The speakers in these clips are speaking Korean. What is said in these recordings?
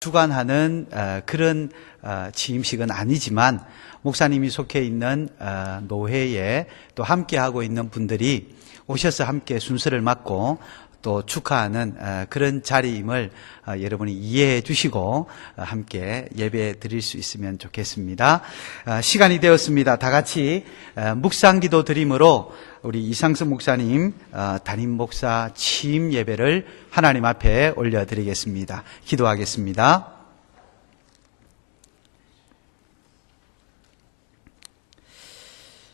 주관하는 그런 취임식은 아니지만 목사님이 속해 있는 노회에 또 함께하고 있는 분들이 오셔서 함께 순서를 맡고 또 축하하는 그런 자리임을 여러분이 이해해 주시고 함께 예배 드릴 수 있으면 좋겠습니다. 시간이 되었습니다. 다 같이 묵상기도 드림으로 우리 이상승 목사님 담임 목사 취임 예배를 하나님 앞에 올려드리겠습니다. 기도하겠습니다.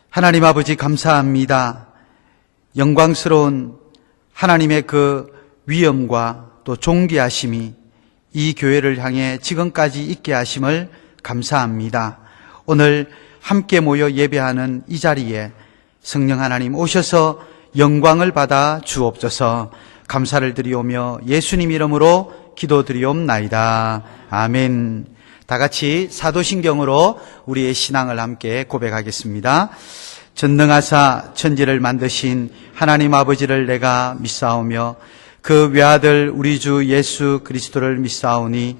하나님 아버지 감사합니다. 영광스러운 하나님의 그 위엄과 또 존귀하심이 이 교회를 향해 지금까지 있게 하심을 감사합니다. 오늘 함께 모여 예배하는 이 자리에 성령 하나님 오셔서 영광을 받아 주옵소서. 감사를 드리오며 예수님 이름으로 기도드리옵나이다. 아멘. 다 같이 사도신경으로 우리의 신앙을 함께 고백하겠습니다. 전능하사 천지를 만드신 하나님 아버지를 내가 믿사오며 그 외아들 우리 주 예수 그리스도를 믿사오니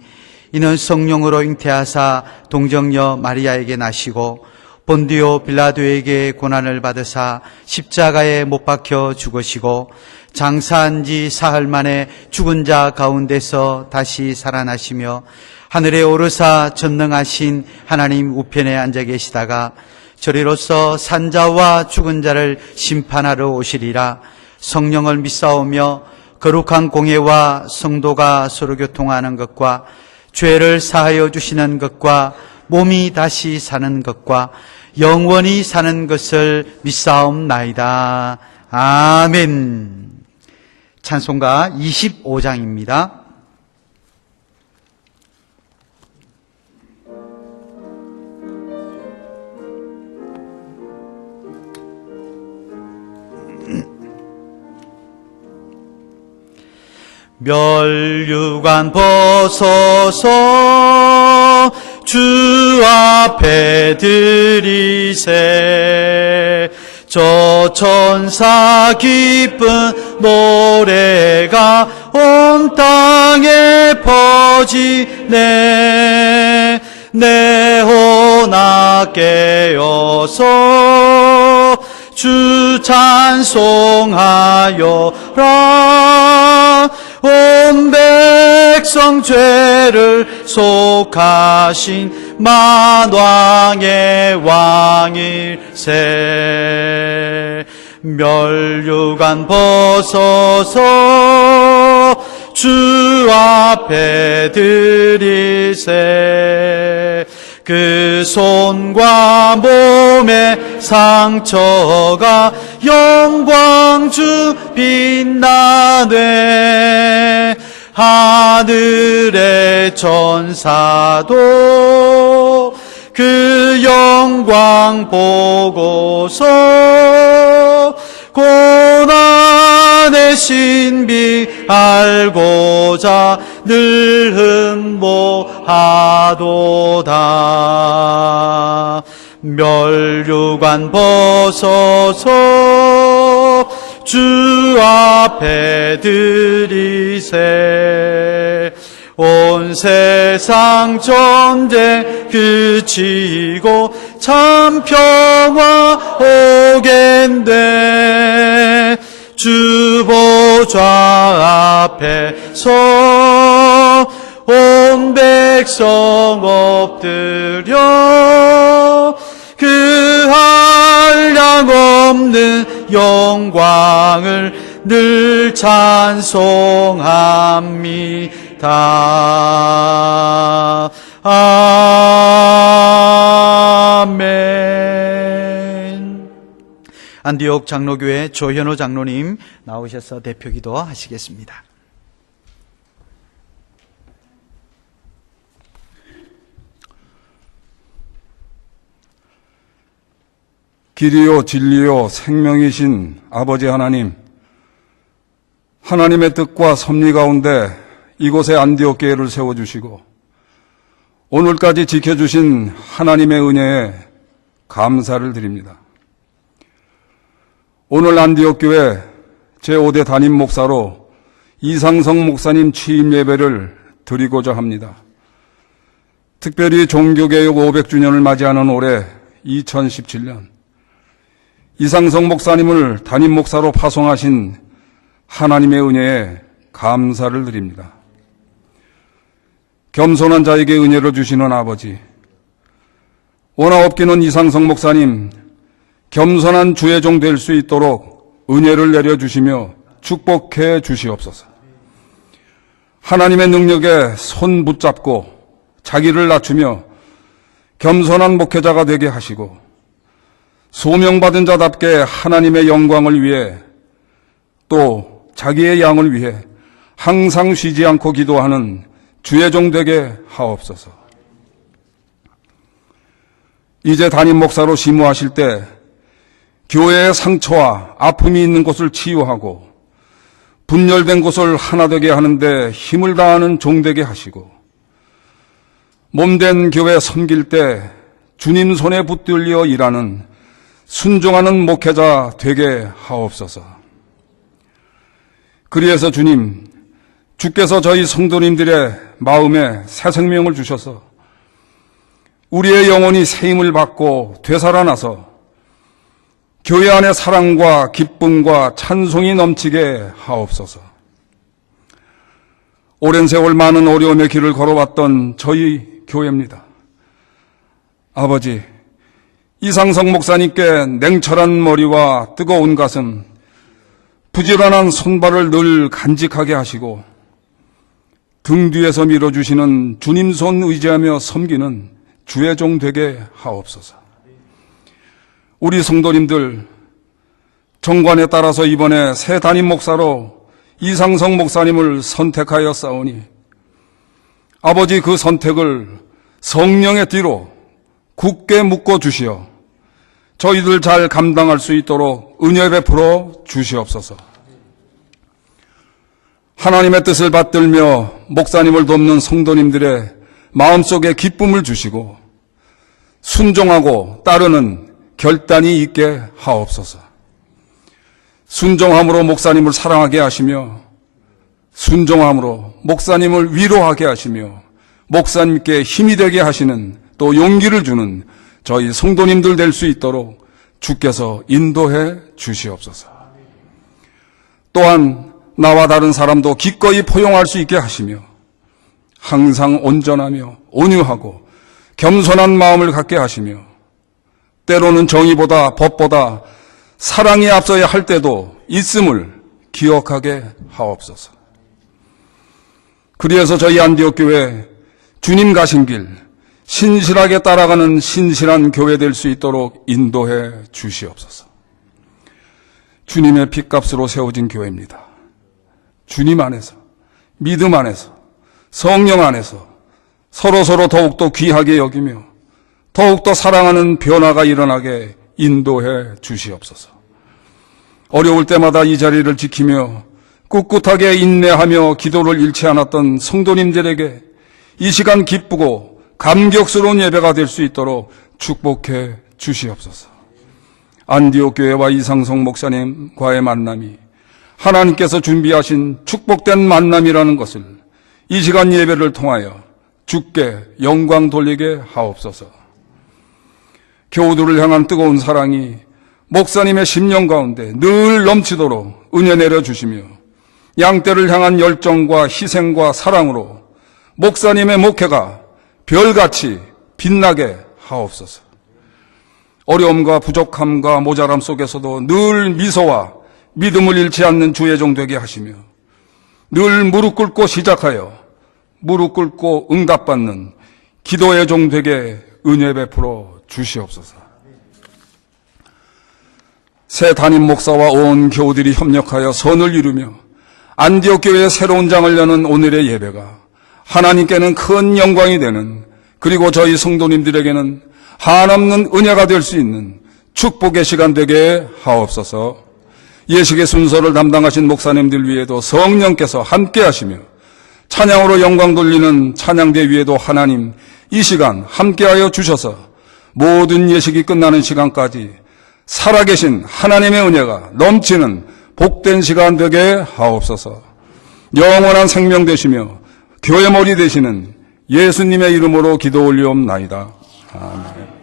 이는 성령으로 잉태하사 동정녀 마리아에게 나시고 본디오 빌라도에게 고난을 받으사 십자가에 못 박혀 죽으시고 장사한 지 사흘 만에 죽은 자 가운데서 다시 살아나시며 하늘에 오르사 전능하신 하나님 우편에 앉아 계시다가 저리로서 산자와 죽은 자를 심판하러 오시리라. 성령을 믿사오며 거룩한 공예와 성도가 서로 교통하는 것과 죄를 사하여 주시는 것과 몸이 다시 사는 것과 영원히 사는 것을 믿사옵나이다. 아멘. 찬송가 25장입니다. 멸류관 벗어서 주 앞에 드리세. 저 천사 기쁜 노래가 온 땅에 퍼지네. 내 혼아 깨어서 주 찬송하여라. 온 백성 죄를 속하신 만왕의 왕일세. 멸류관 벗어서 주 앞에 드리세. 그 손과 몸의 상처가 영광주 빛나네. 하늘의 천사도 그 영광 보고서 고난의 신비 알고자 늘 흠모하도다. 멸류관 벗어서 주 앞에 드리세. 온 세상 전쟁 그치고 참 평화 오겐대. 주 보좌 앞에서 온 백성 엎드려 그 한량 없는 영광을 늘 찬송합니다. 아멘. 안디옥 장로교회 조현호 장로님 나오셔서 대표기도 하시겠습니다. 길이요 진리요 생명이신 아버지 하나님, 하나님의 뜻과 섭리 가운데 이곳에 안디옥 교회를 세워주시고 오늘까지 지켜주신 하나님의 은혜에 감사를 드립니다. 오늘 안디옥 교회 제5대 담임 목사로 이상성 목사님 취임 예배를 드리고자 합니다. 특별히 종교개혁 500주년을 맞이하는 올해 2017년 이상성 목사님을 담임 목사로 파송하신 하나님의 은혜에 감사를 드립니다. 겸손한 자에게 은혜를 주시는 아버지, 원하 없기는 이상성 목사님 겸손한 주의 종 될 수 있도록 은혜를 내려주시며 축복해 주시옵소서. 하나님의 능력에 손 붙잡고 자기를 낮추며 겸손한 목회자가 되게 하시고 소명받은 자답게 하나님의 영광을 위해 또 자기의 양을 위해 항상 쉬지 않고 기도하는 주의 종 되게 하옵소서. 이제 담임 목사로 심우하실 때 교회의 상처와 아픔이 있는 곳을 치유하고 분열된 곳을 하나 되게 하는데 힘을 다하는 종 되게 하시고 몸된 교회 섬길 때 주님 손에 붙들려 일하는 순종하는 목회자 되게 하옵소서. 그리해서 주님, 주께서 저희 성도님들의 마음에 새 생명을 주셔서 우리의 영혼이 새 힘을 받고 되살아나서 교회 안에 사랑과 기쁨과 찬송이 넘치게 하옵소서. 오랜 세월 많은 어려움의 길을 걸어왔던 저희 교회입니다. 아버지, 이상성 목사님께 냉철한 머리와 뜨거운 가슴, 부지런한 손발을 늘 간직하게 하시고 등 뒤에서 밀어주시는 주님 손 의지하며 섬기는 주의 종 되게 하옵소서. 우리 성도님들 정관에 따라서 이번에 새 담임 목사로 이상성 목사님을 선택하여 싸우니 아버지 그 선택을 성령의 뒤로 굳게 묶어 주시어 저희들 잘 감당할 수 있도록 은혜 베풀어 주시옵소서. 하나님의 뜻을 받들며 목사님을 돕는 성도님들의 마음속에 기쁨을 주시고 순종하고 따르는 결단이 있게 하옵소서. 순종함으로 목사님을 사랑하게 하시며 순종함으로 목사님을 위로하게 하시며 목사님께 힘이 되게 하시는 또 용기를 주는 저희 성도님들 될 수 있도록 주께서 인도해 주시옵소서. 또한 나와 다른 사람도 기꺼이 포용할 수 있게 하시며 항상 온전하며 온유하고 겸손한 마음을 갖게 하시며 때로는 정의보다 법보다 사랑이 앞서야 할 때도 있음을 기억하게 하옵소서. 그래서 저희 안디옥 교회 주님 가신 길 신실하게 따라가는 신실한 교회 될 수 있도록 인도해 주시옵소서. 주님의 핏값으로 세워진 교회입니다. 주님 안에서, 믿음 안에서, 성령 안에서 서로서로 더욱더 귀하게 여기며 더욱더 사랑하는 변화가 일어나게 인도해 주시옵소서. 어려울 때마다 이 자리를 지키며 꿋꿋하게 인내하며 기도를 잃지 않았던 성도님들에게 이 시간 기쁘고 감격스러운 예배가 될 수 있도록 축복해 주시옵소서. 안디옥 교회와 이상성 목사님과의 만남이 하나님께서 준비하신 축복된 만남이라는 것을 이 시간 예배를 통하여 주께 영광 돌리게 하옵소서. 교우들을 향한 뜨거운 사랑이 목사님의 심령 가운데 늘 넘치도록 은혜 내려주시며 양떼를 향한 열정과 희생과 사랑으로 목사님의 목회가 별같이 빛나게 하옵소서. 어려움과 부족함과 모자람 속에서도 늘 미소와 믿음을 잃지 않는 주의 종 되게 하시며 늘 무릎 꿇고 시작하여 무릎 꿇고 응답받는 기도의 종 되게 은혜 베풀어 주시옵소서. 새 담임 목사와 온 교우들이 협력하여 선을 이루며 안디옥 교회의 새로운 장을 여는 오늘의 예배가 하나님께는 큰 영광이 되는, 그리고 저희 성도님들에게는 한없는 은혜가 될 수 있는 축복의 시간 되게 하옵소서. 예식의 순서를 담당하신 목사님들 위에도 성령께서 함께 하시며 찬양으로 영광 돌리는 찬양대 위에도 하나님 이 시간 함께하여 주셔서 모든 예식이 끝나는 시간까지 살아계신 하나님의 은혜가 넘치는 복된 시간 되게 하옵소서. 영원한 생명 되시며 교회 머리 되시는 예수님의 이름으로 기도 올리옵나이다. 아멘.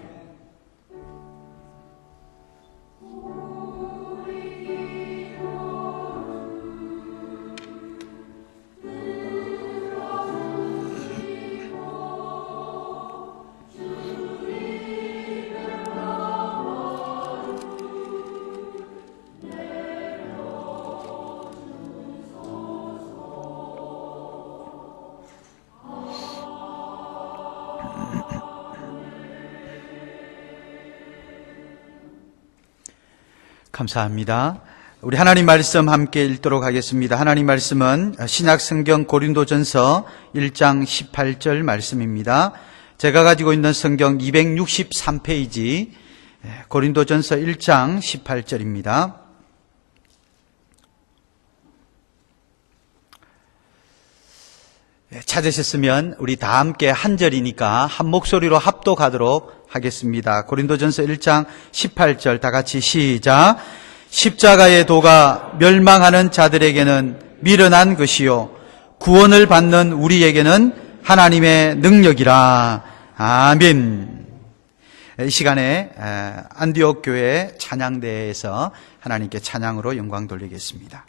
감사합니다. 우리 하나님 말씀 함께 읽도록 하겠습니다. 하나님 말씀은 신약 성경 고린도전서 1장 18절 말씀입니다. 제가 가지고 있는 성경 263페이지 고린도전서 1장 18절입니다. 찾으셨으면 우리 다 함께 한 절이니까 한 목소리로 합독하도록 하겠습니다. 고린도전서 1장 18절 다 같이 시작. 십자가의 도가 멸망하는 자들에게는 미련한 것이요 구원을 받는 우리에게는 하나님의 능력이라. 아멘. 이 시간에 안디옥 교회 찬양대에서 하나님께 찬양으로 영광 돌리겠습니다.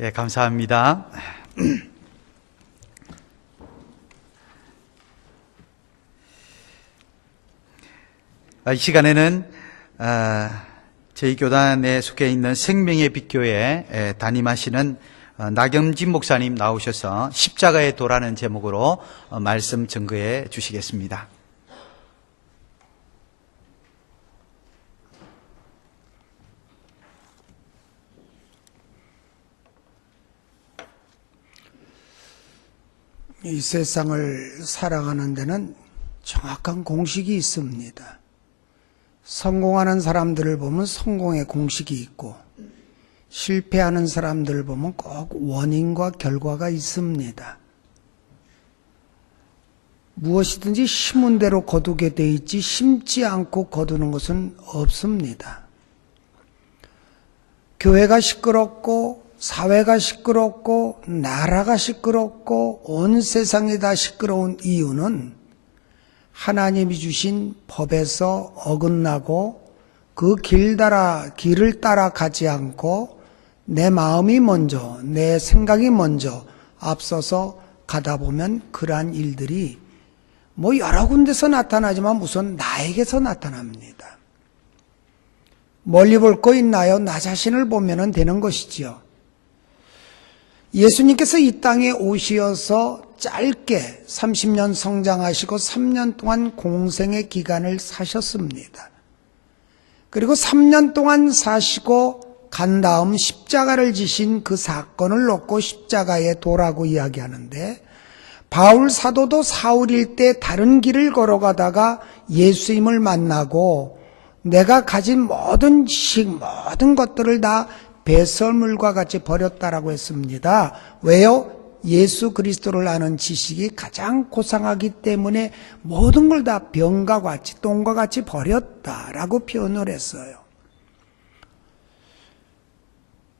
예, 감사합니다. 이 시간에는 저희 교단에 속해 있는 생명의 빛교회 담임하시는 나경진 목사님 나오셔서 십자가의 도라는 제목으로 말씀 증거해 주시겠습니다. 이 세상을 살아가는 데는 정확한 공식이 있습니다. 성공하는 사람들을 보면 성공의 공식이 있고, 실패하는 사람들을 보면 꼭 원인과 결과가 있습니다. 무엇이든지 심은 대로 거두게 돼 있지 심지 않고 거두는 것은 없습니다. 교회가 시끄럽고 사회가 시끄럽고 나라가 시끄럽고 온 세상이 다 시끄러운 이유는 하나님이 주신 법에서 어긋나고 그 길을 따라 가지 않고 내 마음이 먼저, 내 생각이 먼저 앞서서 가다 보면 그러한 일들이 여러 군데서 나타나지만 우선 나에게서 나타납니다. 멀리 볼 거 있나요? 나 자신을 보면 되는 것이지요. 예수님께서 이 땅에 오시어서 짧게 30년 성장하시고 3년 동안 공생의 기간을 사셨습니다. 그리고 3년 동안 사시고 간 다음 십자가를 지신 그 사건을 놓고 십자가의 도라고 이야기하는데, 바울 사도도 사울일 때 다른 길을 걸어가다가 예수님을 만나고 내가 가진 모든 지식, 모든 것들을 다 배설물과 같이 버렸다라고 했습니다. 왜요? 예수 그리스도를 아는 지식이 가장 고상하기 때문에 모든 걸 다 병과 같이, 똥과 같이 버렸다라고 표현을 했어요.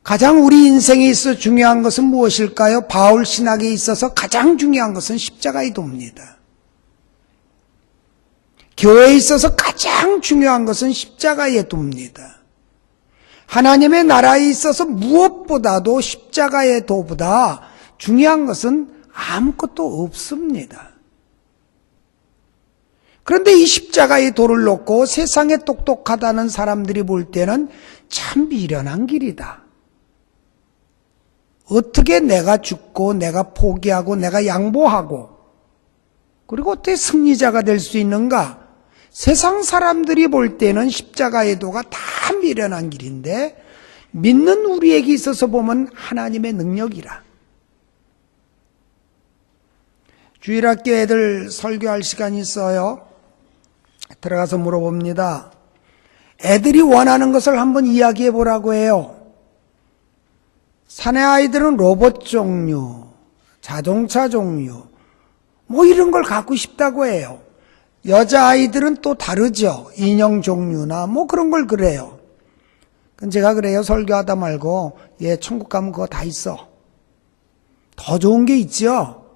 가장 우리 인생에 있어 중요한 것은 무엇일까요? 바울 신학에 있어서 가장 중요한 것은 십자가의 도입니다. 교회에 있어서 가장 중요한 것은 십자가의 도입니다. 하나님의 나라에 있어서 무엇보다도 십자가의 도보다 중요한 것은 아무것도 없습니다. 그런데 이 십자가의 도를 놓고 세상에 똑똑하다는 사람들이 볼 때는 참 미련한 길이다. 어떻게 내가 죽고 내가 포기하고 내가 양보하고 그리고 어떻게 승리자가 될 수 있는가? 세상 사람들이 볼 때는 십자가의 도가 다 미련한 길인데 믿는 우리에게 있어서 보면 하나님의 능력이라. 주일학교 애들 설교할 시간이 있어요. 들어가서 물어봅니다. 애들이 원하는 것을 한번 이야기해 보라고 해요. 사내 아이들은 로봇 종류, 자동차 종류 이런 걸 갖고 싶다고 해요. 여자아이들은 또 다르죠. 인형 종류나 그런 걸 그래요. 제가 그래요. 설교하다 말고 천국 가면 그거 다 있어. 더 좋은 게 있죠.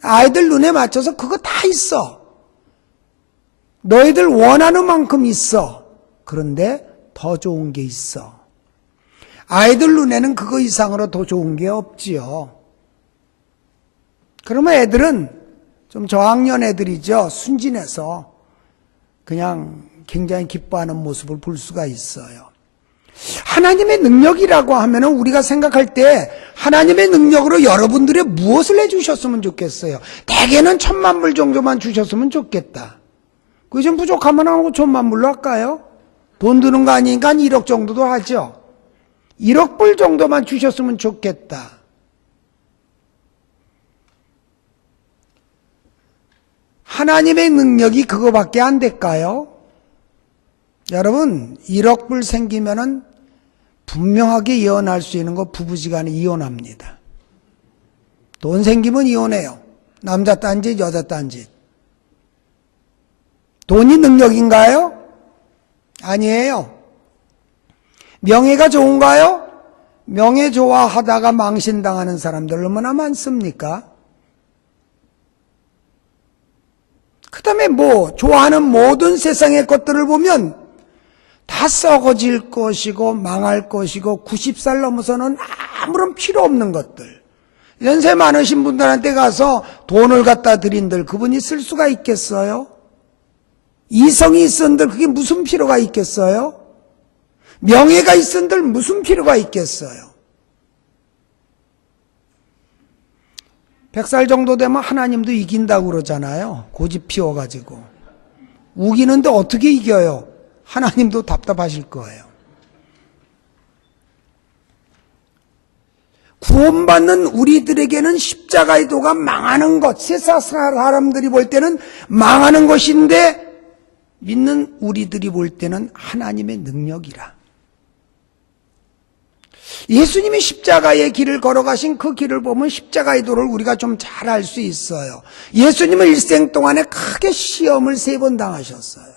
아이들 눈에 맞춰서 그거 다 있어. 너희들 원하는 만큼 있어. 그런데 더 좋은 게 있어. 아이들 눈에는 그거 이상으로 더 좋은 게 없지요. 그러면 애들은 좀 저학년 애들이죠. 순진해서 그냥 굉장히 기뻐하는 모습을 볼 수가 있어요. 하나님의 능력이라고 하면은 우리가 생각할 때 하나님의 능력으로 여러분들의 무엇을 해주셨으면 좋겠어요. 대개는 1,000만 불 정도만 주셨으면 좋겠다. 그게 좀 부족하면 한 5천만 불로 할까요? 돈 드는 거 아니니까 한 1억 정도도 하죠. 1억 불 정도만 주셨으면 좋겠다. 하나님의 능력이 그거밖에 안 될까요? 여러분, 1억 불 생기면은 분명하게 이혼할 수 있는 거 부부지간에 이혼합니다. 돈 생기면 이혼해요. 남자 딴짓, 여자 딴짓. 돈이 능력인가요? 아니에요. 명예가 좋은가요? 명예 좋아하다가 망신당하는 사람들 얼마나 많습니까? 그 다음에 좋아하는 모든 세상의 것들을 보면 다 다 썩어질 것이고 망할 것이고 90살 넘어서는 아무런 필요 없는 것들, 연세 많으신 분들한테 가서 돈을 갖다 드린들 그분이 쓸 수가 있겠어요? 이성이 있은들 그게 무슨 필요가 있겠어요? 명예가 있은들 무슨 필요가 있겠어요? 100살 정도 되면 하나님도 이긴다고 그러잖아요. 고집 피워가지고. 우기는데 어떻게 이겨요? 하나님도 답답하실 거예요. 구원받는 우리들에게는 십자가의 도가 망하는 것, 세상 사람들이 볼 때는 망하는 것인데 믿는 우리들이 볼 때는 하나님의 능력이라. 예수님이 십자가의 길을 걸어가신 그 길을 보면 십자가의 도를 우리가 좀 잘 알 수 있어요. 예수님은 일생 동안에 크게 시험을 3번 당하셨어요.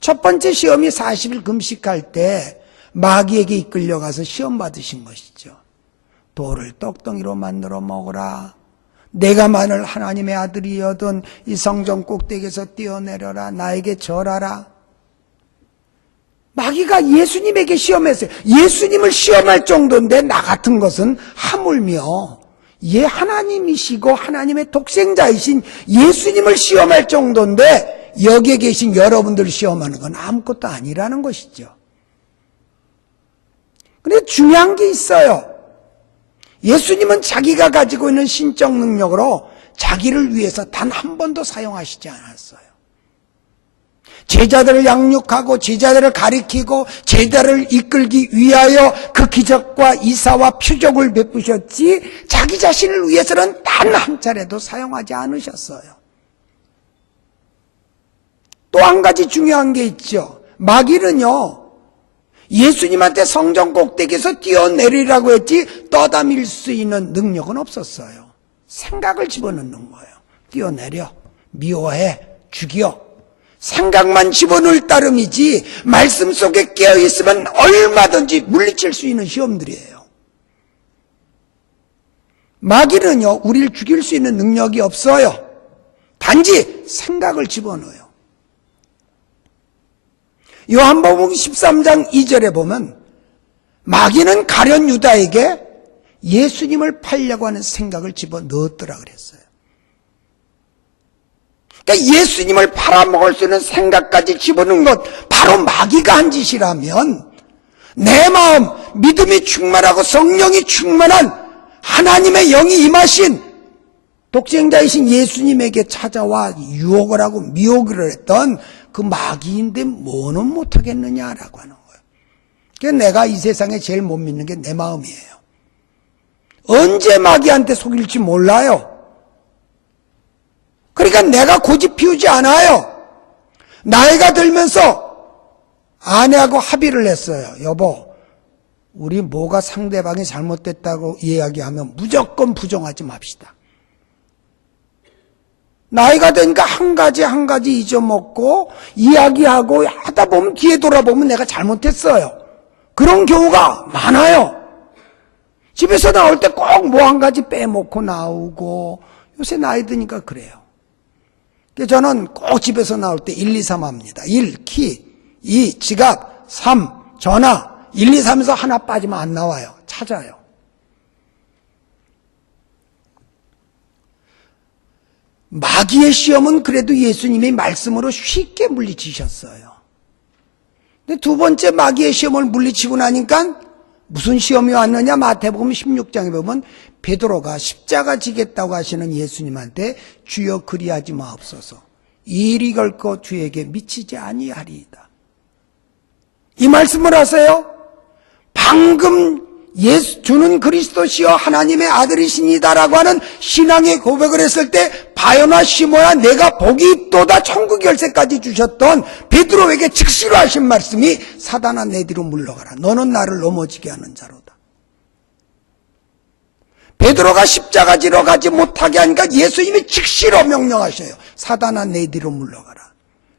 첫 번째 시험이 40일 금식할 때 마귀에게 이끌려가서 시험 받으신 것이죠. 돌을 떡덩이로 만들어 먹어라. 내가 만일 하나님의 아들이여든 이 성전 꼭대기에서 뛰어내려라. 나에게 절하라. 마귀가 예수님에게 시험했어요. 예수님을 시험할 정도인데 나 같은 것은 하물며 하나님이시고 하나님의 독생자이신 예수님을 시험할 정도인데 여기에 계신 여러분들 시험하는 건 아무것도 아니라는 것이죠. 그런데 중요한 게 있어요. 예수님은 자기가 가지고 있는 신적 능력으로 자기를 위해서 단 한 번도 사용하시지 않았어요. 제자들을 양육하고 제자들을 가리키고 제자를 이끌기 위하여 그 기적과 이사와 표적을 베푸셨지 자기 자신을 위해서는 단 한 차례도 사용하지 않으셨어요. 또 한 가지 중요한 게 있죠. 마귀는요, 예수님한테 성전 꼭대기에서 뛰어내리라고 했지 떠다밀 수 있는 능력은 없었어요. 생각을 집어넣는 거예요. 뛰어내려, 미워해, 죽여. 생각만 집어넣을 따름이지 말씀 속에 깨어있으면 얼마든지 물리칠 수 있는 시험들이에요. 마귀는요, 우리를 죽일 수 있는 능력이 없어요. 단지 생각을 집어넣어요. 요한복음 13장 2절에 보면 마귀는 가룟 유다에게 예수님을 팔려고 하는 생각을 집어넣었더라 그랬어요. 그러니까 예수님을 팔아먹을 수 있는 생각까지 집어넣은 것, 바로 마귀가 한 짓이라면 내 마음, 믿음이 충만하고 성령이 충만한 하나님의 영이 임하신 독생자이신 예수님에게 찾아와 유혹을 하고 미혹을 했던 그 마귀인데 뭐는 못하겠느냐라고 하는 거예요. 그래서 내가 이 세상에 제일 못 믿는 게 내 마음이에요. 언제 마귀한테 속일지 몰라요. 그러니까 내가 고집 피우지 않아요. 나이가 들면서 아내하고 합의를 했어요. 여보, 우리 뭐가 상대방이 잘못됐다고 이야기하면 무조건 부정하지 맙시다. 나이가 되니까 한 가지 잊어먹고 이야기하고 하다 보면 뒤에 돌아보면 내가 잘못했어요. 그런 경우가 많아요. 집에서 나올 때 꼭 뭐 한 가지 빼먹고 나오고 요새 나이 드니까 그래요. 저는 꼭 집에서 나올 때 1, 2, 3 합니다. 1, 키, 2, 지갑, 3, 전화. 1, 2, 3에서 하나 빠지면 안 나와요. 찾아요. 마귀의 시험은 그래도 예수님이 말씀으로 쉽게 물리치셨어요. 근데 두 번째 마귀의 시험을 물리치고 나니까 무슨 시험이 왔느냐? 마태복음 16장에 보면 베드로가 십자가 지겠다고 하시는 예수님한테 주여 그리하지 마옵소서. 이리 걸고 주에게 미치지 아니하리이다. 이 말씀을 하세요. 방금 주는 그리스도시여 하나님의 아들이시니다라고 하는 신앙의 고백을 했을 때 바요나 시모야 내가 복이 있도다 천국 열쇠까지 주셨던 베드로에게 즉시로 하신 말씀이 사단아 내 뒤로 물러가라. 너는 나를 넘어지게 하는 자로다. 베드로가 십자가 지러 가지 못하게 하니까 예수님이 즉시로 명령하셔요. 사단아 내 뒤로 물러가라.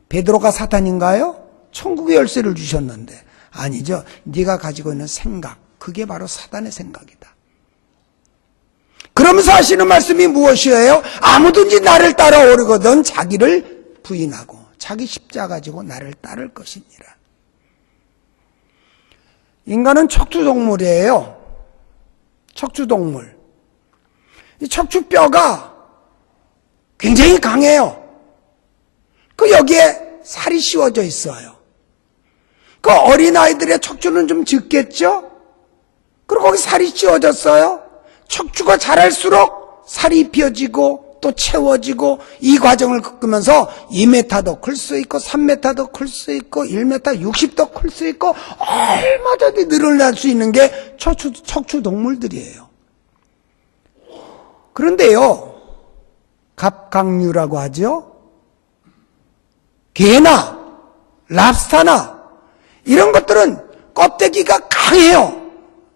베드로가 사탄인가요? 천국의 열쇠를 주셨는데 아니죠. 네가 가지고 있는 생각, 그게 바로 사단의 생각이다. 그러면서 하시는 말씀이 무엇이에요? 아무든지 나를 따라오르거든 자기를 부인하고 자기 십자가 가지고 나를 따를 것이니라. 인간은 척추동물이에요. 척추동물. 이 척추뼈가 굉장히 강해요. 여기에 살이 씌워져 있어요. 어린아이들의 척추는 좀 적겠죠? 그리고 거기 살이 씌워졌어요. 척추가 자랄수록 살이 입혀지고 또 채워지고 이 과정을 겪으면서 2m도 클 수 있고 3m도 클 수 있고 1m 60도 클 수 있고 얼마든지 늘어날 수 있는 게 척추 동물들이에요. 그런데요, 갑각류라고 하죠. 게나 랍스타나 이런 것들은 껍데기가 강해요.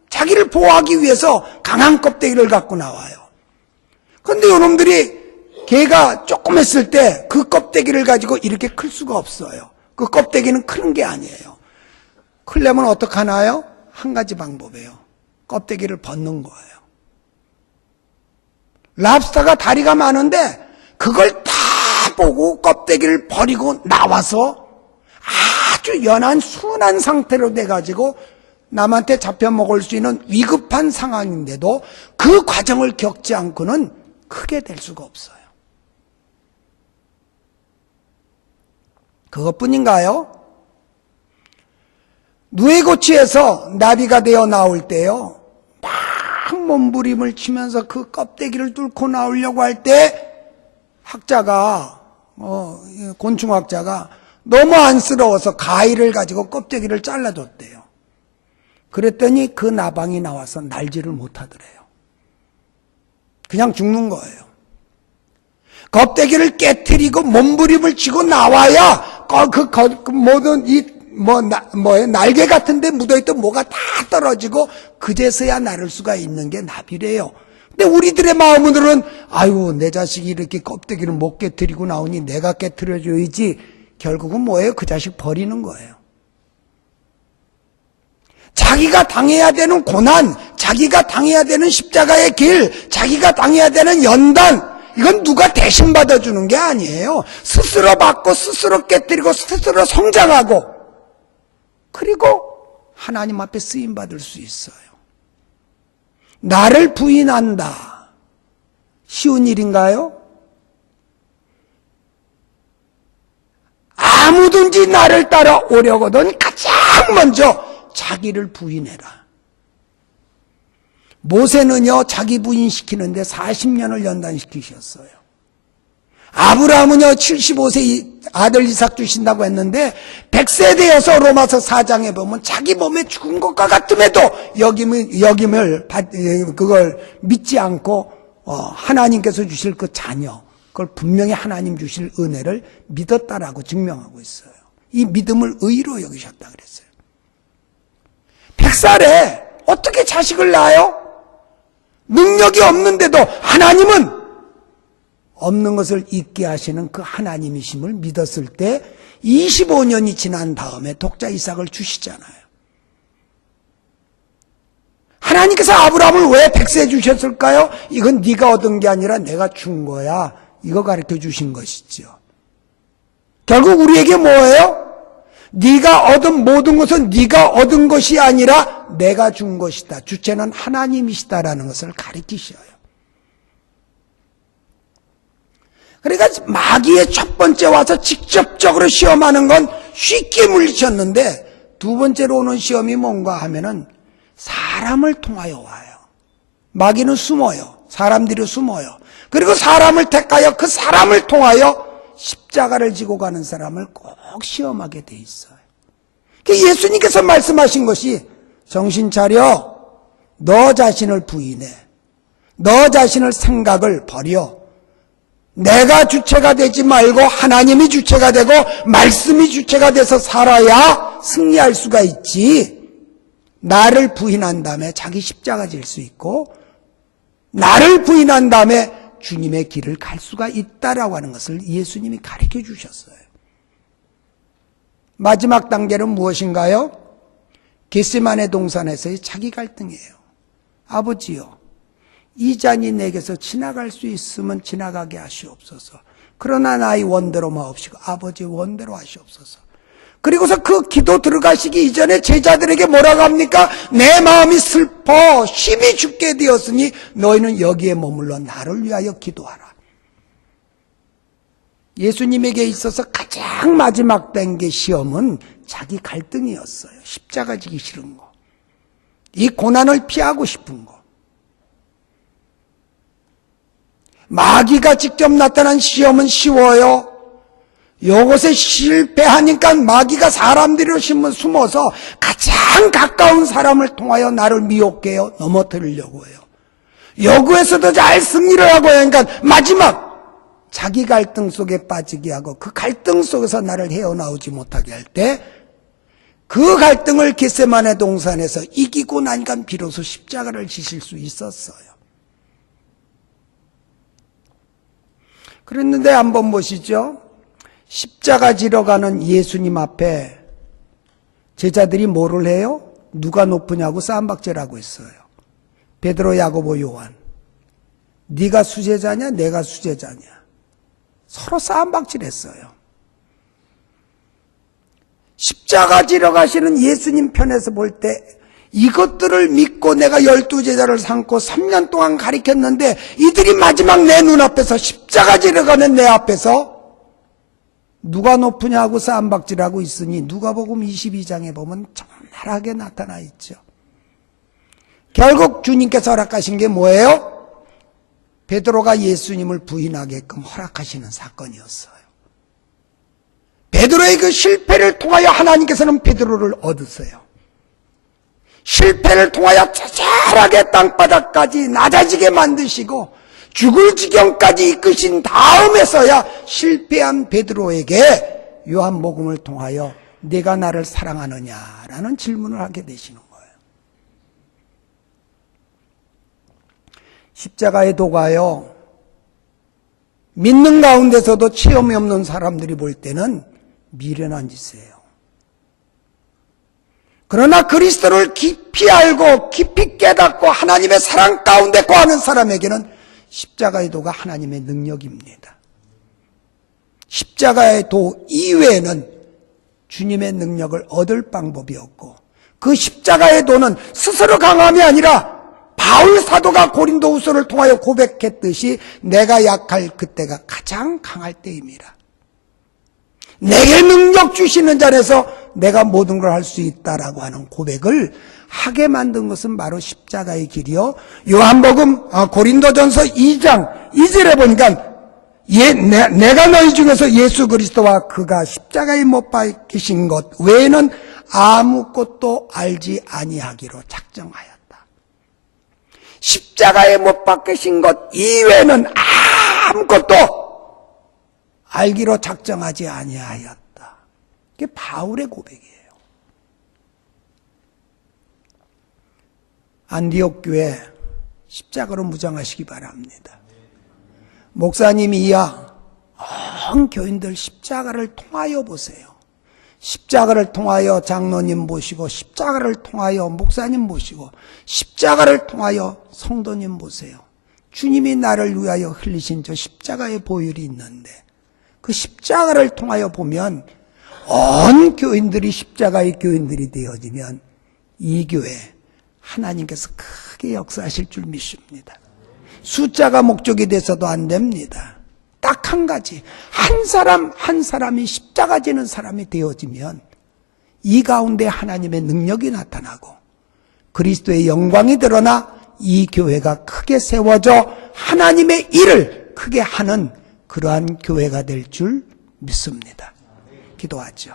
자기를 보호하기 위해서 강한 껍데기를 갖고 나와요. 그런데 이놈들이 개가 조금 했을 때 그 껍데기를 가지고 이렇게 클 수가 없어요. 그 껍데기는 크는 게 아니에요. 크려면 어떡하나요? 한 가지 방법이에요. 껍데기를 벗는 거예요. 랍스타가 다리가 많은데 그걸 다 보고 껍데기를 버리고 나와서 아주 연한 순한 상태로 돼가지고 남한테 잡혀 먹을 수 있는 위급한 상황인데도 그 과정을 겪지 않고는 크게 될 수가 없어요. 그것뿐인가요? 누에고치에서 나비가 되어 나올 때요, 막 몸부림을 치면서 그 껍데기를 뚫고 나오려고 할 때 학자가 곤충학자가 너무 안쓰러워서 가위를 가지고 껍데기를 잘라줬대요. 그랬더니 그 나방이 나와서 날지를 못하더래요. 그냥 죽는 거예요. 껍데기를 깨트리고 몸부림을 치고 나와야 모든 날개 같은데 묻어있던 뭐가 다 떨어지고 그제서야 나를 수가 있는 게 나비래요. 근데 우리들의 마음으로는 아유, 내 자식이 이렇게 껍데기를 못 깨트리고 나오니 내가 깨트려줘야지. 결국은 뭐예요? 그 자식 버리는 거예요. 자기가 당해야 되는 고난, 자기가 당해야 되는 십자가의 길, 자기가 당해야 되는 연단, 이건 누가 대신 받아주는 게 아니에요. 스스로 받고 스스로 깨뜨리고 스스로 성장하고 그리고 하나님 앞에 쓰임받을 수 있어요. 나를 부인한다. 쉬운 일인가요? 아무든지 나를 따라오려거든 가장 먼저 자기를 부인해라. 모세는요, 자기 부인시키는데 40년을 연단시키셨어요. 아브라함은요, 75세 아들 이삭 주신다고 했는데 100세 되어서 로마서 4장에 보면 자기 몸에 죽은 것과 같음에도 그걸 믿지 않고 하나님께서 주실 그 자녀, 그걸 분명히 하나님 주실 은혜를 믿었다라고 증명하고 있어요. 이 믿음을 의로 여기셨다 그랬어요. 100살에 어떻게 자식을 낳아요? 능력이 없는데도 하나님은 없는 것을 있게 하시는 그 하나님이심을 믿었을 때 25년이 지난 다음에 독자 이삭을 주시잖아요. 하나님께서 아브라함을 왜 100세 주셨을까요? 이건 네가 얻은 게 아니라 내가 준 거야. 이거 가르쳐 주신 것이죠. 결국 우리에게 뭐예요? 네가 얻은 모든 것은 네가 얻은 것이 아니라 내가 준 것이다. 주체는 하나님이시다라는 것을 가르치셔요. 그러니까 마귀의 첫 번째 와서 직접적으로 시험하는 건 쉽게 물리쳤는데 두 번째로 오는 시험이 뭔가 하면은 사람을 통하여 와요. 마귀는 숨어요. 사람들이 숨어요. 그리고 사람을 택하여 그 사람을 통하여 십자가를 지고 가는 사람을 꼭 시험하게 돼 있어요. 예수님께서 말씀하신 것이 정신 차려. 너 자신을 부인해. 너 자신을 생각을 버려. 내가 주체가 되지 말고 하나님이 주체가 되고 말씀이 주체가 돼서 살아야 승리할 수가 있지. 나를 부인한 다음에 자기 십자가 질 수 있고 나를 부인한 다음에 주님의 길을 갈 수가 있다라고 하는 것을 예수님이 가르쳐 주셨어요. 마지막 단계는 무엇인가요? 겟세마네 동산에서의 자기 갈등이에요. 아버지요, 이 잔이 내게서 지나갈 수 있으면 지나가게 하시옵소서. 그러나 나의 원대로 마옵시고 아버지의 원대로 하시옵소서. 그리고서 그 기도 들어가시기 이전에 제자들에게 뭐라고 합니까? 내 마음이 슬퍼 힘이 죽게 되었으니 너희는 여기에 머물러 나를 위하여 기도하라. 예수님에게 있어서 가장 마지막 단계 시험은 자기 갈등이었어요. 십자가 지기 싫은 거. 이 고난을 피하고 싶은 거. 마귀가 직접 나타난 시험은 쉬워요. 요것에 실패하니까 마귀가 사람들을 숨어서 가장 가까운 사람을 통하여 나를 미혹해요. 넘어뜨리려고 해요. 여구에서도 잘 승리를 하고 하니까 마지막 자기 갈등 속에 빠지게 하고 그 갈등 속에서 나를 헤어나오지 못하게 할 때 그 갈등을 겟세마네 동산에서 이기고 나니까 비로소 십자가를 지실 수 있었어요. 그랬는데 한번 보시죠. 십자가 지러 가는 예수님 앞에 제자들이 뭐를 해요? 누가 높으냐고 쌈박질하고 있어요. 베드로, 야고보, 요한. 네가 수제자냐 내가 수제자냐. 서로 쌈박질했어요. 십자가 지러 가시는 예수님 편에서 볼 때 이것들을 믿고 내가 12제자를 삼고 3년 동안 가르쳤는데 이들이 마지막 내 눈앞에서 십자가 지러 가는 내 앞에서 누가 높으냐고 쌈박질하고 있으니 누가복음 22장에 보면 적나라하게 나타나 있죠. 결국 주님께서 허락하신 게 뭐예요? 베드로가 예수님을 부인하게끔 허락하시는 사건이었어요. 베드로의 그 실패를 통하여 하나님께서는 베드로를 얻으세요. 실패를 통하여 자잘하게 땅바닥까지 낮아지게 만드시고 죽을 지경까지 이끄신 다음에서야 실패한 베드로에게 요한복음을 통하여 네가 나를 사랑하느냐라는 질문을 하게 되시는 거예요. 십자가의 도가요, 믿는 가운데서도 체험이 없는 사람들이 볼 때는 미련한 짓이에요. 그러나 그리스도를 깊이 알고 깊이 깨닫고 하나님의 사랑 가운데 거하는 사람에게는 십자가의 도가 하나님의 능력입니다. 십자가의 도 이외에는 주님의 능력을 얻을 방법이 없고 그 십자가의 도는 스스로 강함이 아니라 바울 사도가 고린도후서를 통하여 고백했듯이 내가 약할 그때가 가장 강할 때입니다. 내게 능력 주시는 자에서 내가 모든 걸 할 수 있다라고 하는 고백을 하게 만든 것은 바로 십자가의 길이요. 요한복음 고린도전서 2장 2절에 보니까 내가 너희 중에서 예수 그리스도와 그가 십자가에 못 박히신 것 외에는 아무것도 알지 아니하기로 작정하였다. 십자가에 못 박히신 것 이외에는 아무것도 알기로 작정하지 아니하였다. 이게 바울의 고백이에요. 안디옥 교회 십자가로 무장하시기 바랍니다. 목사님이야 온 교인들 십자가를 통하여 보세요. 십자가를 통하여 장로님 보시고 십자가를 통하여 목사님 보시고 십자가를 통하여 성도님 보세요. 주님이 나를 위하여 흘리신 저 십자가의 보혈이 있는데 그 십자가를 통하여 보면 온 교인들이 십자가의 교인들이 되어지면 이 교회 하나님께서 크게 역사하실 줄 믿습니다. 숫자가 목적이 돼서도 안 됩니다. 딱 한 가지, 한 사람 한 사람이 십자가 지는 사람이 되어지면 이 가운데 하나님의 능력이 나타나고 그리스도의 영광이 드러나 이 교회가 크게 세워져 하나님의 일을 크게 하는 그러한 교회가 될 줄 믿습니다. 기도하죠.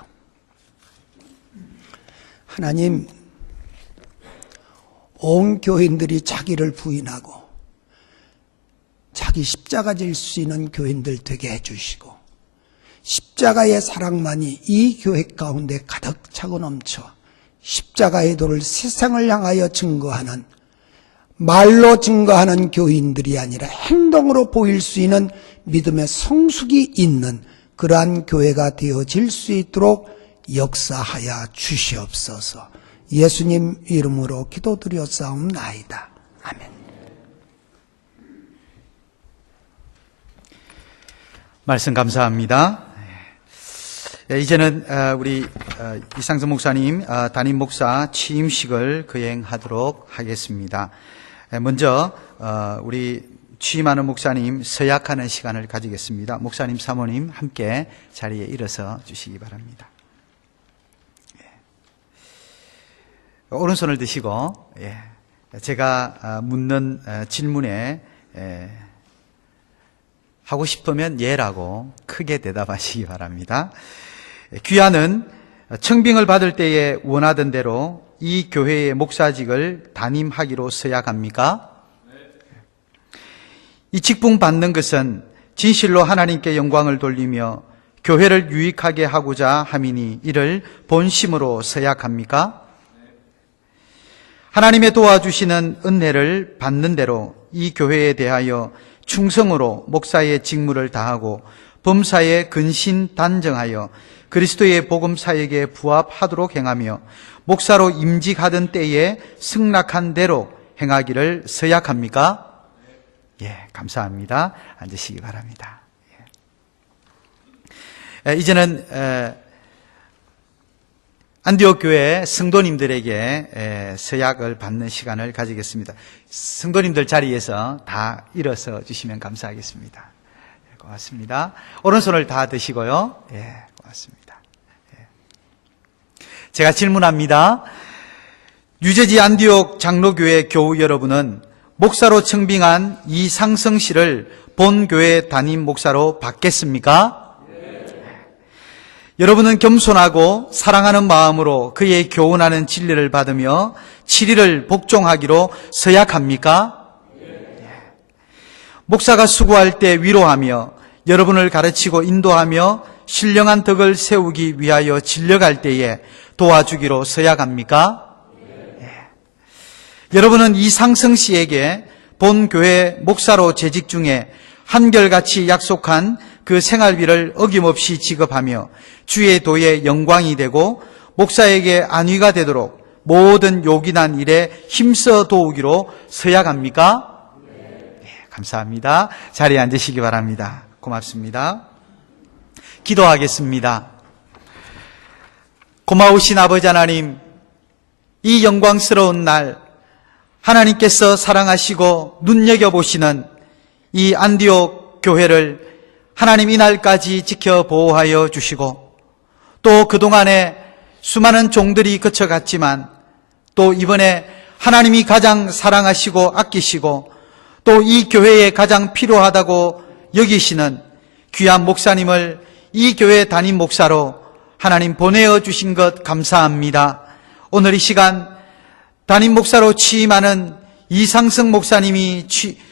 하나님, 온 교인들이 자기를 부인하고 자기 십자가 질 수 있는 교인들 되게 해주시고 십자가의 사랑만이 이 교회 가운데 가득 차고 넘쳐 십자가의 도를 세상을 향하여 증거하는, 말로 증거하는 교인들이 아니라 행동으로 보일 수 있는 믿음의 성숙이 있는 그러한 교회가 되어질 수 있도록 역사하여 주시옵소서. 예수님 이름으로 기도드렸사옵나이다. 아멘. 말씀 감사합니다. 이제는 우리 이상선 목사님 담임 목사 취임식을 거행하도록 하겠습니다. 먼저 우리 취임하는 목사님 서약하는 시간을 가지겠습니다. 목사님, 사모님 함께 자리에 일어서 주시기 바랍니다. 오른손을 드시고 제가 묻는 질문에 하고 싶으면 예라고 크게 대답하시기 바랍니다. 귀하는 청빙을 받을 때에 원하던 대로 이 교회의 목사직을 담임하기로 서약합니까? 이 직분 받는 것은 진실로 하나님께 영광을 돌리며 교회를 유익하게 하고자 함이니 이를 본심으로 서약합니까? 하나님의 도와주시는 은혜를 받는 대로 이 교회에 대하여 충성으로 목사의 직무를 다하고 범사에 근신단정하여 그리스도의 복음 사역에 부합하도록 행하며 목사로 임직하던 때에 승낙한 대로 행하기를 서약합니까? 감사합니다. 앉으시기 바랍니다. 이제는 안디옥 교회 성도님들에게 서약을 받는 시간을 가지겠습니다. 성도님들 자리에서 다 일어서 주시면 감사하겠습니다. 고맙습니다. 오른손을 다 드시고요. 고맙습니다. 제가 질문합니다. 뉴저지 안디옥 장로교회 교우 여러분은 목사로 청빙한 이상성 씨를 본교회 담임 목사로 받겠습니까? 여러분은 겸손하고 사랑하는 마음으로 그의 교훈하는 진리를 받으며 7일을 복종하기로 서약합니까? 목사가 수고할 때 위로하며 여러분을 가르치고 인도하며 신령한 덕을 세우기 위하여 진력할 때에 도와주기로 서약합니까? 여러분은 이상성 씨에게 본교회 목사로 재직 중에 한결같이 약속한 그 생활비를 어김없이 지급하며 주의 도에 영광이 되고 목사에게 안위가 되도록 모든 요긴한 일에 힘써 도우기로 서약합니까? 감사합니다. 자리에 앉으시기 바랍니다. 고맙습니다. 기도하겠습니다. 고마우신 아버지 하나님, 이 영광스러운 날 하나님께서 사랑하시고 눈여겨보시는 이 안디옥 교회를 하나님 이날까지 지켜 보호하여 주시고 또 그동안에 수많은 종들이 거쳐갔지만 또 이번에 하나님이 가장 사랑하시고 아끼시고 또 이 교회에 가장 필요하다고 여기시는 귀한 목사님을 이 교회 담임 목사로 하나님 보내어 주신 것 감사합니다. 오늘 이 시간 담임 목사로 취임하는 이상성 목사님이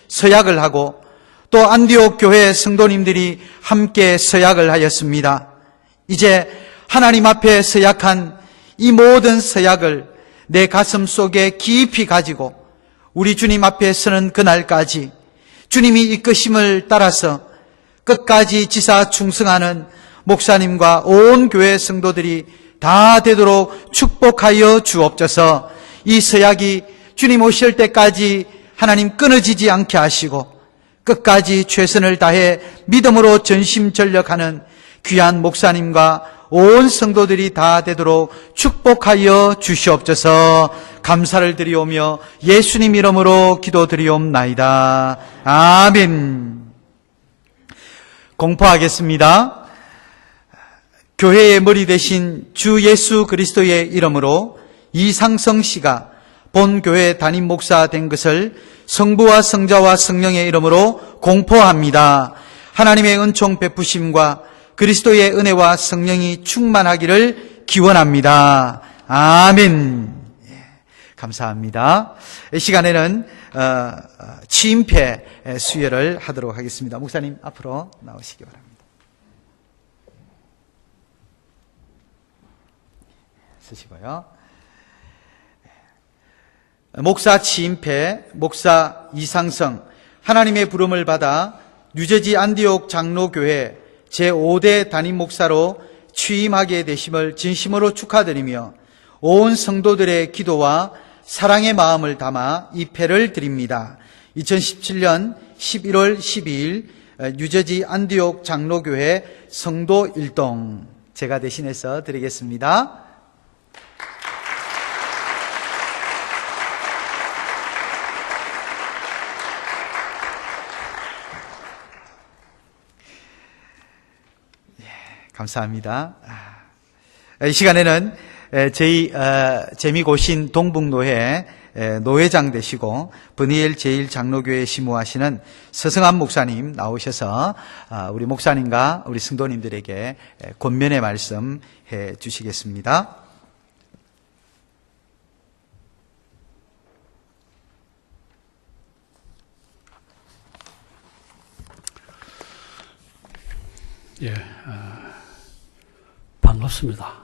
서약을 하고 또 안디옥 교회 성도님들이 함께 서약을 하였습니다. 이제 하나님 앞에 서약한 이 모든 서약을 내 가슴 속에 깊이 가지고 우리 주님 앞에 서는 그날까지 주님이 이끄심을 따라서 끝까지 지사 충성하는 목사님과 온 교회 성도들이 다 되도록 축복하여 주옵소서. 이 서약이 주님 오실 때까지 하나님 끊어지지 않게 하시고 끝까지 최선을 다해 믿음으로 전심전력하는 귀한 목사님과 온 성도들이 다 되도록 축복하여 주시옵소서. 감사를 드리오며 예수님 이름으로 기도드리옵나이다. 아멘. 공포하겠습니다. 교회의 머리 대신 주 예수 그리스도의 이름으로 이상성 씨가 본교회 담임 목사 된 것을 성부와 성자와 성령의 이름으로 공포합니다. 하나님의 은총 베푸심과 그리스도의 은혜와 성령이 충만하기를 기원합니다. 아멘. 감사합니다. 이 시간에는 취임패 수여를 하도록 하겠습니다. 목사님 앞으로 나오시기 바랍니다. 쓰시고요. 목사 취임패, 목사 이상성, 하나님의 부름을 받아 뉴저지 안디옥 장로교회 제5대 담임 목사로 취임하게 되심을 진심으로 축하드리며 온 성도들의 기도와 사랑의 마음을 담아 이 패를 드립니다. 2017년 11월 12일 뉴저지 안디옥 장로교회 성도 일동 제가 대신해서 드리겠습니다. 감사합니다. 이 시간에는 저희 재미고신 동북노회 노회장 되시고 분이엘 제1장로교회 시무하시는 서성한 목사님 나오셔서 우리 목사님과 우리 성도님들에게 권면의 말씀 해 주시겠습니다. 예, 반갑습니다.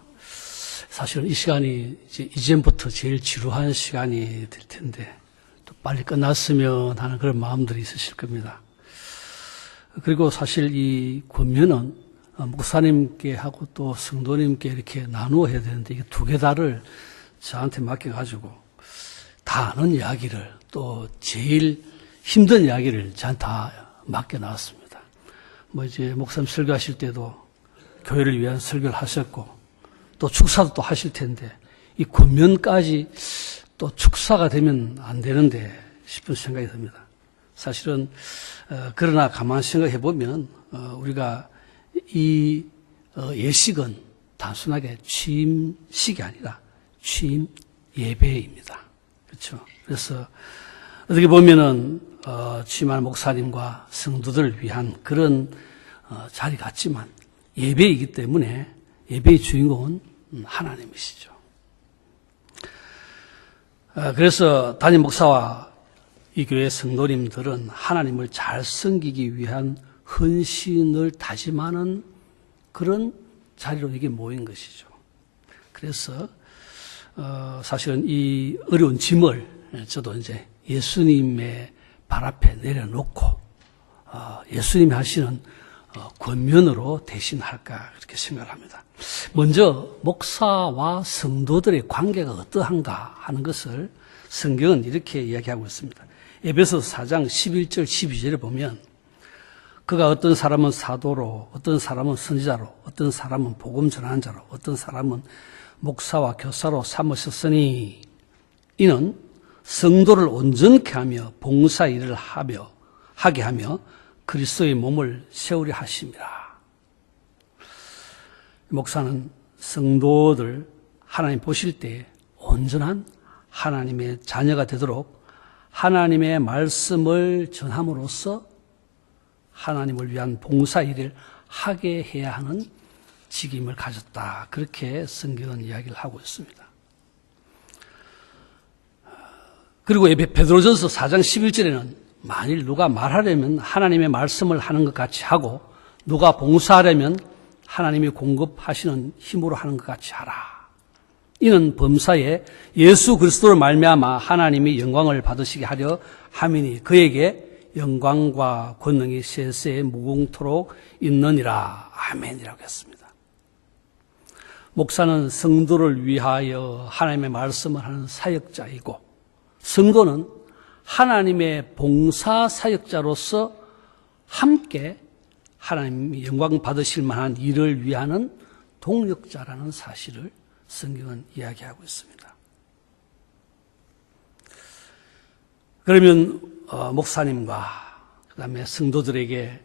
사실은 이 시간이 이전부터 제일 지루한 시간이 될 텐데 또 빨리 끝났으면 하는 그런 마음들이 있으실 겁니다. 그리고 사실 이 권면은 목사님께 하고 또 성도님께 이렇게 나누어 해야 되는데 이게 두 개 다를 저한테 맡겨가지고 다 아는 이야기를 또 제일 힘든 이야기를 저한테 다 맡겨놨습니다. 뭐 이제 목사님 설교하실 때도 교회를 위한 설교를 하셨고 또 축사도 또 하실 텐데 이 권면까지 또 축사가 되면 안 되는데 싶은 생각이 듭니다. 사실은 그러나 가만히 생각해 보면 우리가 이 예식은 단순하게 취임식이 아니라 취임 예배입니다. 그렇죠? 그래서 어떻게 보면은 취임할 목사님과 성도들을 위한 그런 자리 같지만 예배이기 때문에 예배의 주인공은 하나님이시죠. 그래서 담임 목사와 이 교회 성도님들은 하나님을 잘 섬기기 위한 헌신을 다짐하는 그런 자리로 이게 모인 것이죠. 그래서 사실은 이 어려운 짐을 저도 이제 예수님의 발 앞에 내려놓고 예수님이 하시는 권면으로 대신할까 그렇게 생각을 합니다. 먼저 목사와 성도들의 관계가 어떠한가 하는 것을 성경은 이렇게 이야기하고 있습니다. 에베소서 4장 11절 12절에 보면 그가 어떤 사람은 사도로, 어떤 사람은 선지자로, 어떤 사람은 복음 전하는 자로, 어떤 사람은 목사와 교사로 삼으셨으니 이는 성도를 온전케 하며 봉사 일을 하게 하며 그리스도의 몸을 세우려 하심이라. 목사는 성도들 하나님 보실 때 온전한 하나님의 자녀가 되도록 하나님의 말씀을 전함으로써 하나님을 위한 봉사 일을 하게 해야 하는 직임을 가졌다. 그렇게 성경은 이야기를 하고 있습니다. 그리고 베드로전서 4장 11절에는 만일 누가 말하려면 하나님의 말씀을 하는 것 같이 하고 누가 봉사하려면 하나님이 공급하시는 힘으로 하는 것 같이 하라. 이는 범사에 예수 그리스도를 말미암아 하나님이 영광을 받으시게 하려 함이니 그에게 영광과 권능이 세세에 무궁토록 있느니라. 아멘이라고 했습니다. 목사는 성도를 위하여 하나님의 말씀을 하는 사역자이고 성도는 하나님의 봉사 사역자로서 함께 하나님이 영광 받으실 만한 일을 위하는 동력자라는 사실을 성경은 이야기하고 있습니다. 그러면 목사님과 그다음에 성도들에게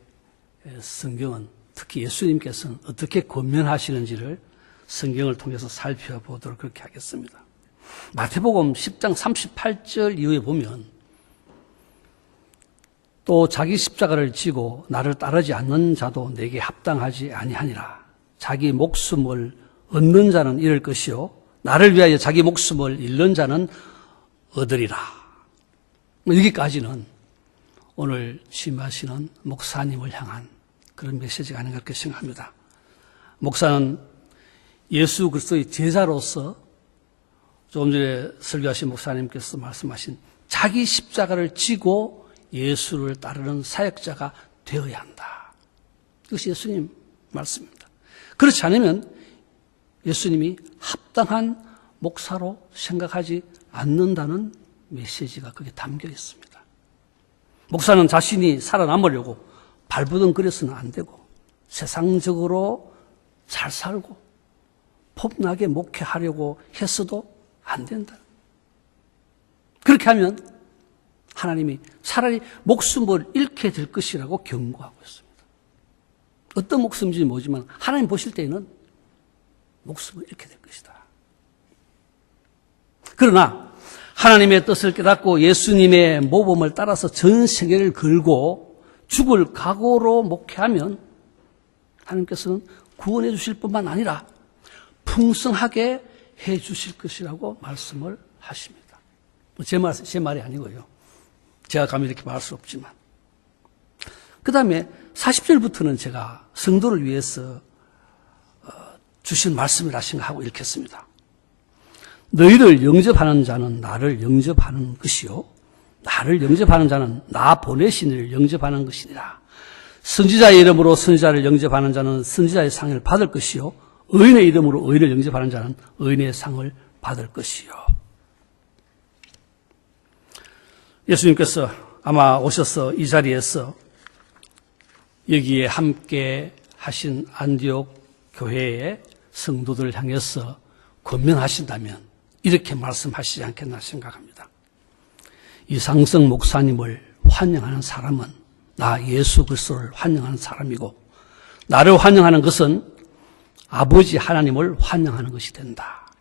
성경은 특히 예수님께서는 어떻게 권면하시는지를 성경을 통해서 살펴보도록 그렇게 하겠습니다. 마태복음 10장 38절 이후에 보면 또 자기 십자가를 지고 나를 따르지 않는 자도 내게 합당하지 아니하니라. 자기 목숨을 얻는 자는 잃을 것이요 나를 위하여 자기 목숨을 잃는 자는 얻으리라. 여기까지는 오늘 취임하시는 목사님을 향한 그런 메시지가 아닌가 그렇게 생각합니다. 목사는 예수 그리스도의 제자로서 조금 전에 설교하신 목사님께서 말씀하신 자기 십자가를 지고 예수를 따르는 사역자가 되어야 한다. 이것이 예수님 말씀입니다. 그렇지 않으면 예수님이 합당한 목사로 생각하지 않는다는 메시지가 거기에 담겨 있습니다. 목사는 자신이 살아남으려고 발부둥거려서는 안 되고 세상적으로 잘 살고 폼나게 목회하려고 했어도 안 된다. 그렇게 하면 하나님이 차라리 목숨을 잃게 될 것이라고 경고하고 있습니다. 어떤 목숨인지 모르지만 하나님 보실 때에는 목숨을 잃게 될 것이다. 그러나 하나님의 뜻을 깨닫고 예수님의 모범을 따라서 전 세계를 걸고 죽을 각오로 목회하면 하나님께서는 구원해 주실 뿐만 아니라 풍성하게 해 주실 것이라고 말씀을 하십니다. 제 말이 아니고요. 제가 감히 이렇게 말할 수 없지만. 그 다음에 40절부터는 제가 성도를 위해서 주신 말씀이라 생각하고 읽겠습니다. 너희를 영접하는 자는 나를 영접하는 것이요 나를 영접하는 자는 나 보내신 이를 영접하는 것이니라. 선지자의 이름으로 선지자를 영접하는 자는 선지자의 상을 받을 것이요 의인의 이름으로 의인을 영접하는 자는 의인의 상을 받을 것이요. 예수님께서 아마 오셔서 이 자리에서 여기에 함께 하신 안디옥 교회의 성도들을 향해서 권면하신다면 이렇게 말씀하시지 않겠나 생각합니다. 이상성 목사님을 환영하는 사람은 나 예수 그리스도를 환영하는 사람이고 나를 환영하는 것은 아버지 하나님을 환영하는 것이 된다.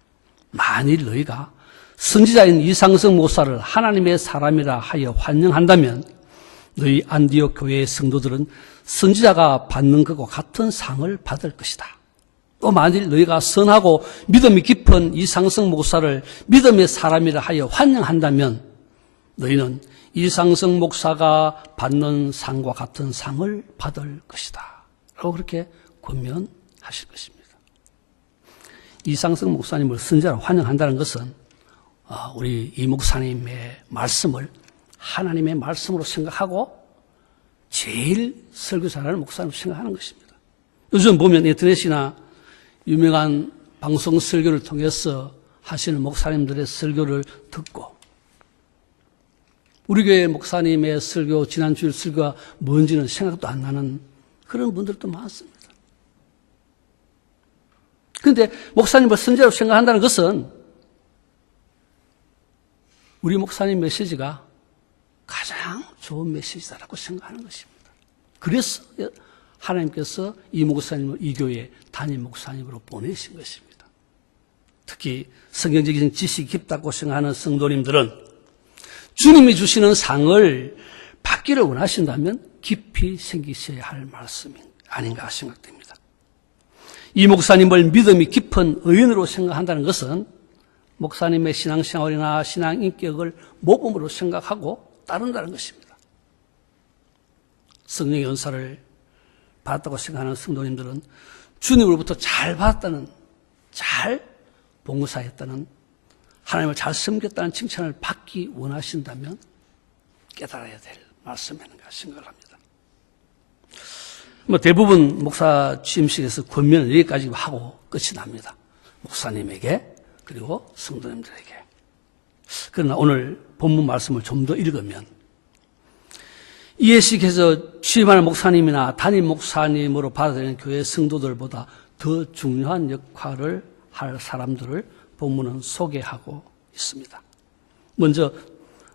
만일 너희가 선지자인 이상성 목사를 하나님의 사람이라 하여 환영한다면 너희 안디옥 교회의 성도들은 선지자가 받는 것과 같은 상을 받을 것이다. 또 만일 너희가 선하고 믿음이 깊은 이상성 목사를 믿음의 사람이라 하여 환영한다면 너희는 이상성 목사가 받는 상과 같은 상을 받을 것이다. 라고 그렇게 권면하실 것입니다. 이상성 목사님을 선지자로 환영한다는 것은 우리 이 목사님의 말씀을 하나님의 말씀으로 생각하고 제일 설교 잘하는 목사님으로 생각하는 것입니다. 요즘 보면 인터넷이나 유명한 방송 설교를 통해서 하시는 목사님들의 설교를 듣고 우리 교회 목사님의 설교, 지난주일 설교가 뭔지는 생각도 안 나는 그런 분들도 많습니다. 그런데 목사님을 선지자로 생각한다는 것은 우리 목사님 메시지가 가장 좋은 메시지다라고 생각하는 것입니다. 그래서 하나님께서 이 목사님을 이 교회 담임 목사님으로 보내신 것입니다. 특히 성경적인 지식이 깊다고 생각하는 성도님들은 주님이 주시는 상을 받기를 원하신다면 깊이 생기셔야 할 말씀이 아닌가 생각됩니다. 이 목사님을 믿음이 깊은 의인으로 생각한다는 것은 목사님의 신앙생활이나 신앙인격을 모범으로 생각하고 따른다는 것입니다. 성령의 은사를 받았다고 생각하는 성도님들은 주님으로부터 잘 받았다는, 잘 봉사했다는, 하나님을 잘 섬겼다는 칭찬을 받기 원하신다면 깨달아야 될 말씀이 아닌가 생각을 합니다. 대부분 목사 취임식에서 권면을 여기까지 하고 끝이 납니다. 목사님에게 그리고 성도님들에게. 그러나 오늘 본문 말씀을 좀 더 읽으면 이 예식에서 취임하는 목사님이나 담임 목사님으로 받아들이는 교회 성도들보다 더 중요한 역할을 할 사람들을 본문은 소개하고 있습니다. 먼저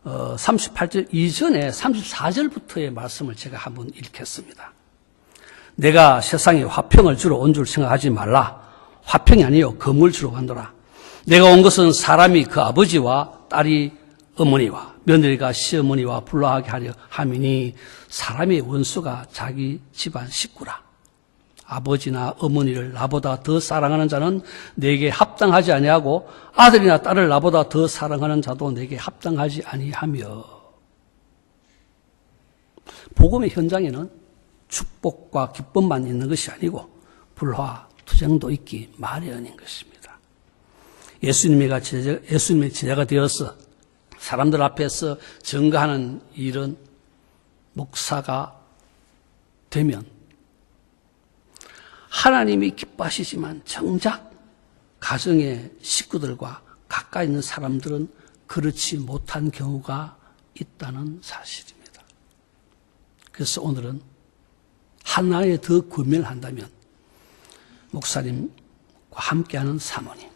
38절 이전에 34절부터의 말씀을 제가 한번 읽겠습니다. 내가 세상에 화평을 주러 온 줄 생각하지 말라. 화평이 아니요 검을 주러 간도라. 내가 온 것은 사람이 그 아버지와 딸이 어머니와 며느리가 시어머니와 불화하게 하려 함이니 사람의 원수가 자기 집안 식구라. 아버지나 어머니를 나보다 더 사랑하는 자는 내게 합당하지 아니하고 아들이나 딸을 나보다 더 사랑하는 자도 내게 합당하지 아니하며. 복음의 현장에는 축복과 기쁨만 있는 것이 아니고 불화, 투쟁도 있기 마련인 것입니다. 예수님의 제자가 되어서 사람들 앞에서 증거하는 일은 목사가 되면 하나님이 기뻐하시지만 정작 가정의 식구들과 가까이 있는 사람들은 그렇지 못한 경우가 있다는 사실입니다. 그래서 오늘은 하나에 더 권면을 한다면 목사님 함께하는 사모님,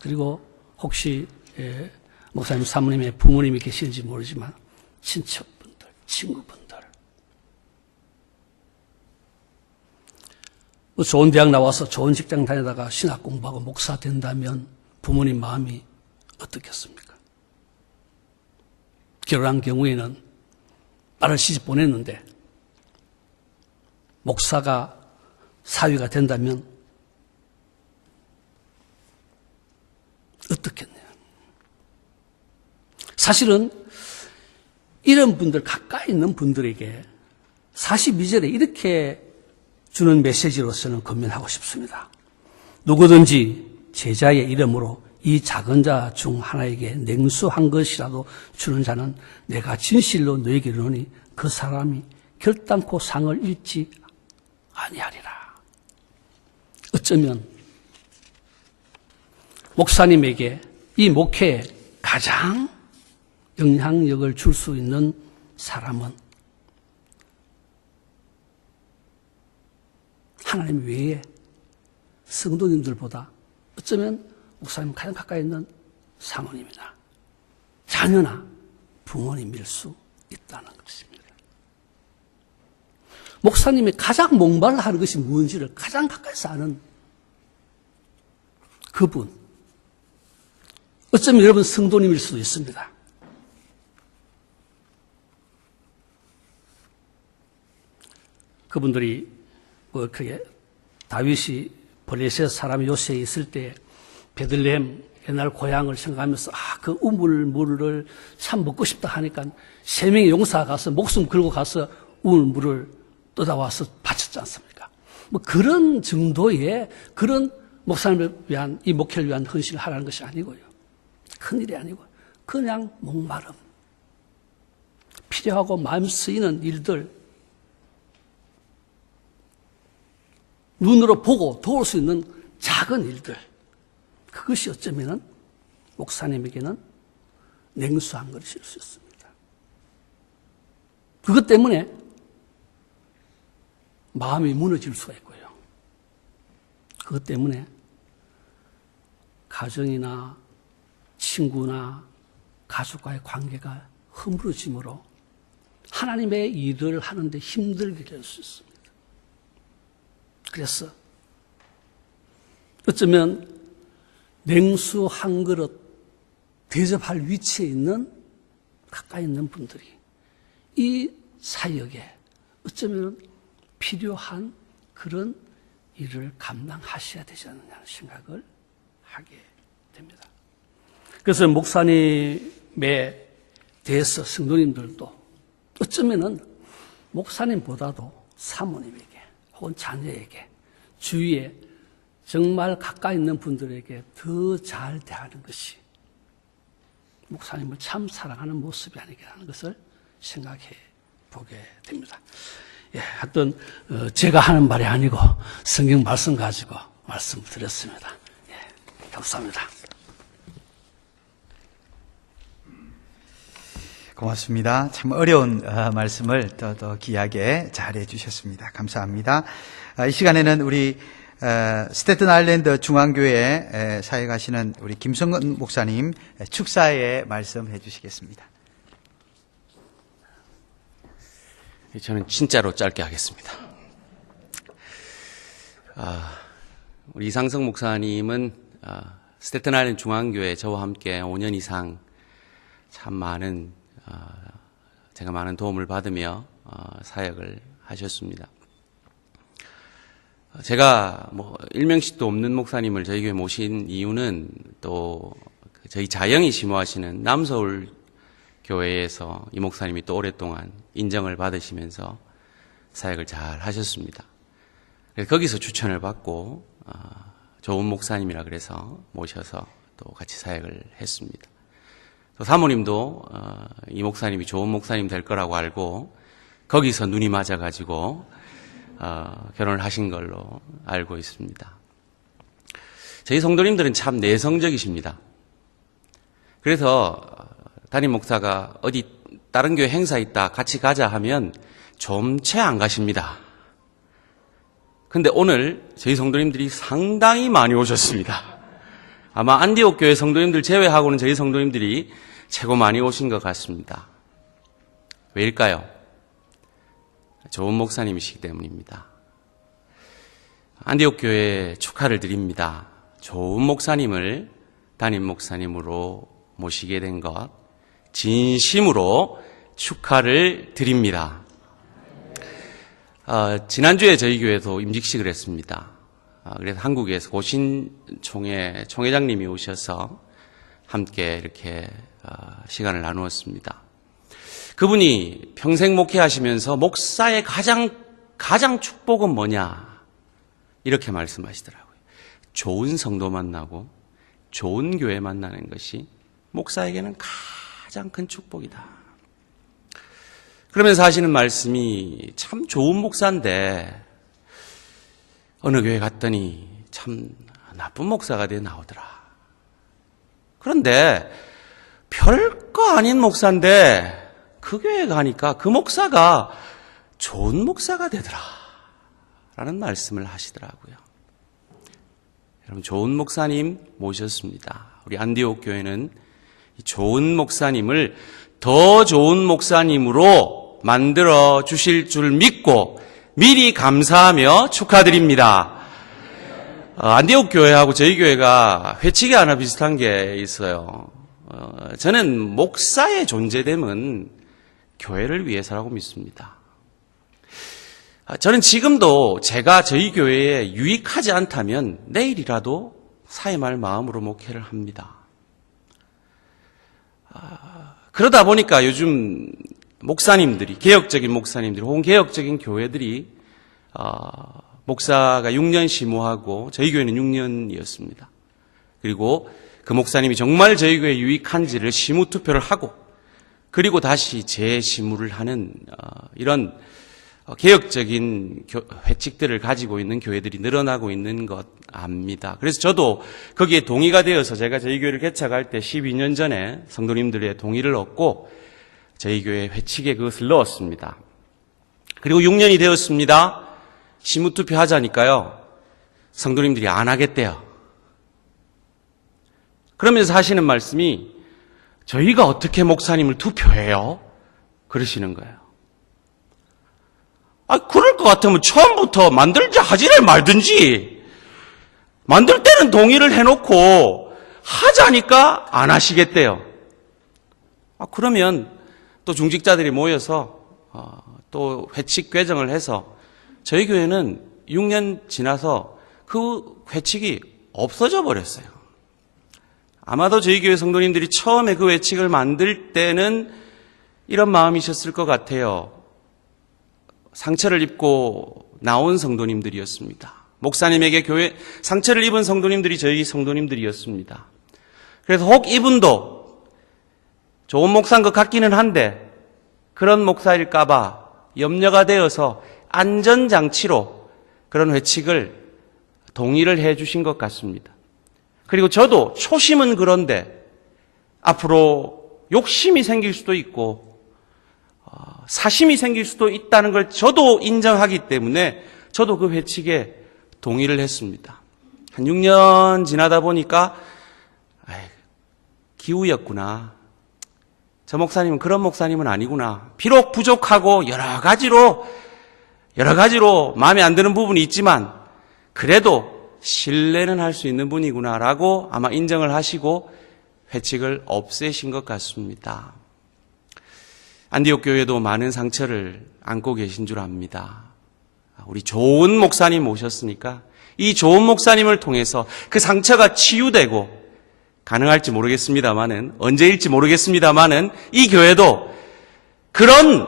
그리고 혹시 목사님 사모님의 부모님이 계실지 모르지만 친척분들, 친구분들, 뭐 좋은 대학 나와서 좋은 직장 다니다가 신학 공부하고 목사 된다면 부모님 마음이 어떻겠습니까? 결혼한 경우에는 딸을 시집 보냈는데 목사가 사위가 된다면 어떻겠네요. 사실은 이런 분들, 가까이 있는 분들에게 42절에 이렇게 주는 메시지로서는 권면하고 싶습니다. 누구든지 제자의 이름으로 이 작은 자 중 하나에게 냉수한 것이라도 주는 자는 내가 진실로 너에게 이르노니 그 사람이 결단코 상을 잃지 아니하리라. 어쩌면 목사님에게 이 목회에 가장 영향력을 줄 수 있는 사람은 하나님 외에 성도님들보다 어쩌면 목사님 가장 가까이 있는 사모님이나 자녀나 부모님일 수 있다는 것입니다. 목사님이 가장 목말라하는 것이 무엇인지를 가장 가까이서 아는 그분, 어쩌면 여러분 성도님일 수도 있습니다. 그분들이 뭐 그게 다윗이 블레셋 사람 요새에 있을 때 베들레헴 옛날 고향을 생각하면서 그 우물물을 참 먹고 싶다 하니까 3명의 용사가 가서 목숨 걸고 가서 우물물을 떠다와서 바쳤지 않습니까? 뭐 그런 정도의 그런 목사님을 위한 이 목회를 위한 헌신을 하라는 것이 아니고요. 큰일이 아니고 그냥 목마름, 필요하고 마음 쓰이는 일들, 눈으로 보고 도울 수 있는 작은 일들, 그것이 어쩌면 목사님에게는 냉수한 것일 수 있습니다. 그것 때문에 마음이 무너질 수가 있고요. 그것 때문에 가정이나 친구나 가족과의 관계가 허물어짐으로 하나님의 일을 하는데 힘들게 될 수 있습니다. 그래서 어쩌면 냉수 한 그릇 대접할 위치에 있는 가까이 있는 분들이 이 사역에 어쩌면 필요한 그런 일을 감당하셔야 되지 않느냐는 생각을 하게 됩니다. 그래서 목사님에 대해서 성도님들도 어쩌면은 목사님보다도 사모님에게 혹은 자녀에게 주위에 정말 가까이 있는 분들에게 더 잘 대하는 것이 목사님을 참 사랑하는 모습이 아니겠나 하는 것을 생각해 보게 됩니다. 예, 하여튼 제가 하는 말이 아니고 성경 말씀 가지고 말씀드렸습니다. 예, 감사합니다. 고맙습니다. 참 어려운 말씀을 더 귀하게 잘해 주셨습니다. 감사합니다. 이 시간에는 우리 스테튼 아일랜드 중앙교회 사역하시는 우리 김성근 목사님 축사에 말씀해 주시겠습니다. 저는 진짜로 짧게 하겠습니다. 우리 이상성 목사님은 스테튼 아일랜드 중앙교회 저와 함께 5년 이상 참 많은 제가 많은 도움을 받으며 사역을 하셨습니다. 제가 일명씩도 없는 목사님을 저희 교회 모신 이유는 또 저희 자영이 심호하시는 남서울 교회에서 이 목사님이 또 오랫동안 인정을 받으시면서 사역을 잘 하셨습니다. 그래서 거기서 추천을 받고 좋은 목사님이라 그래서 모셔서 또 같이 사역을 했습니다. 또 사모님도 이 목사님이 좋은 목사님 될 거라고 알고 거기서 눈이 맞아가지고 결혼을 하신 걸로 알고 있습니다. 저희 성도님들은 참 내성적이십니다. 그래서 담임 목사가 어디 다른 교회 행사 있다 같이 가자 하면 좀 채 안 가십니다. 근데 오늘 저희 성도님들이 상당히 많이 오셨습니다. 아마 안디옥 교회 성도님들 제외하고는 저희 성도님들이 최고 많이 오신 것 같습니다. 왜일까요? 좋은 목사님이시기 때문입니다. 안디옥 교회에 축하를 드립니다. 좋은 목사님을 담임 목사님으로 모시게 된 것 진심으로 축하를 드립니다. 지난주에 저희 교회에서 임직식을 했습니다. 그래서 한국에서 고신 총회장님이 오셔서 함께 이렇게 시간을 나누었습니다. 그분이 평생 목회하시면서 목사의 가장 축복은 뭐냐? 이렇게 말씀하시더라고요. 좋은 성도 만나고 좋은 교회 만나는 것이 목사에게는 가장 큰 축복이다. 그러면서 하시는 말씀이 참 좋은 목사인데 어느 교회 갔더니 참 나쁜 목사가 돼 나오더라. 그런데 별거 아닌 목사인데 그 교회 가니까 그 목사가 좋은 목사가 되더라 라는 말씀을 하시더라고요. 여러분, 좋은 목사님 모셨습니다. 우리 안디옥 교회는 좋은 목사님을 더 좋은 목사님으로 만들어 주실 줄 믿고 미리 감사하며 축하드립니다. 안디옥 교회하고 저희 교회가 회칙이 하나 비슷한 게 있어요. 저는 목사의 존재됨은 교회를 위해서라고 믿습니다. 저는 지금도 제가 저희 교회에 유익하지 않다면 내일이라도 사임할 마음으로 목회를 합니다. 그러다 보니까 요즘 목사님들이, 개혁적인 목사님들이 혹은 개혁적인 교회들이 목사가 6년 심호하고 저희 교회는 6년이었습니다. 그리고 그 목사님이 정말 저희 교회에 유익한지를 심우투표를 하고 그리고 다시 재심우를 하는 이런 개혁적인 회칙들을 가지고 있는 교회들이 늘어나고 있는 것 압니다. 그래서 저도 거기에 동의가 되어서 제가 저희 교회를 개척할 때 12년 전에 성도님들의 동의를 얻고 저희 교회 회칙에 그것을 넣었습니다. 그리고 6년이 되었습니다. 심우투표 하자니까요. 성도님들이 안 하겠대요. 그러면서 하시는 말씀이 저희가 어떻게 목사님을 투표해요? 그러시는 거예요. 그럴 것 같으면 처음부터 만들자 하지를 말든지 만들 때는 동의를 해놓고 하자니까 안 하시겠대요. 그러면 또 중직자들이 모여서 또 회칙 개정을 해서 저희 교회는 6년 지나서 그 회칙이 없어져 버렸어요. 아마도 저희 교회 성도님들이 처음에 그 회칙을 만들 때는 이런 마음이셨을 것 같아요. 상처를 입고 나온 성도님들이었습니다. 목사님에게 교회 상처를 입은 성도님들이 저희 성도님들이었습니다. 그래서 혹 이분도 좋은 목사인 것 같기는 한데 그런 목사일까봐 염려가 되어서 안전장치로 그런 회칙을 동의를 해 주신 것 같습니다. 그리고 저도 초심은 그런데 앞으로 욕심이 생길 수도 있고 사심이 생길 수도 있다는 걸 저도 인정하기 때문에 저도 그 회칙에 동의를 했습니다. 한 6년 지나다 보니까 기우였구나. 저 목사님은 그런 목사님은 아니구나. 비록 부족하고 여러 가지로 마음에 안 드는 부분이 있지만 그래도 신뢰는 할 수 있는 분이구나라고 아마 인정을 하시고 회칙을 없애신 것 같습니다. 안디옥 교회도 많은 상처를 안고 계신 줄 압니다. 우리 좋은 목사님 모셨으니까 이 좋은 목사님을 통해서 그 상처가 치유되고 가능할지 모르겠습니다만은 언제일지 모르겠습니다만은 이 교회도 그런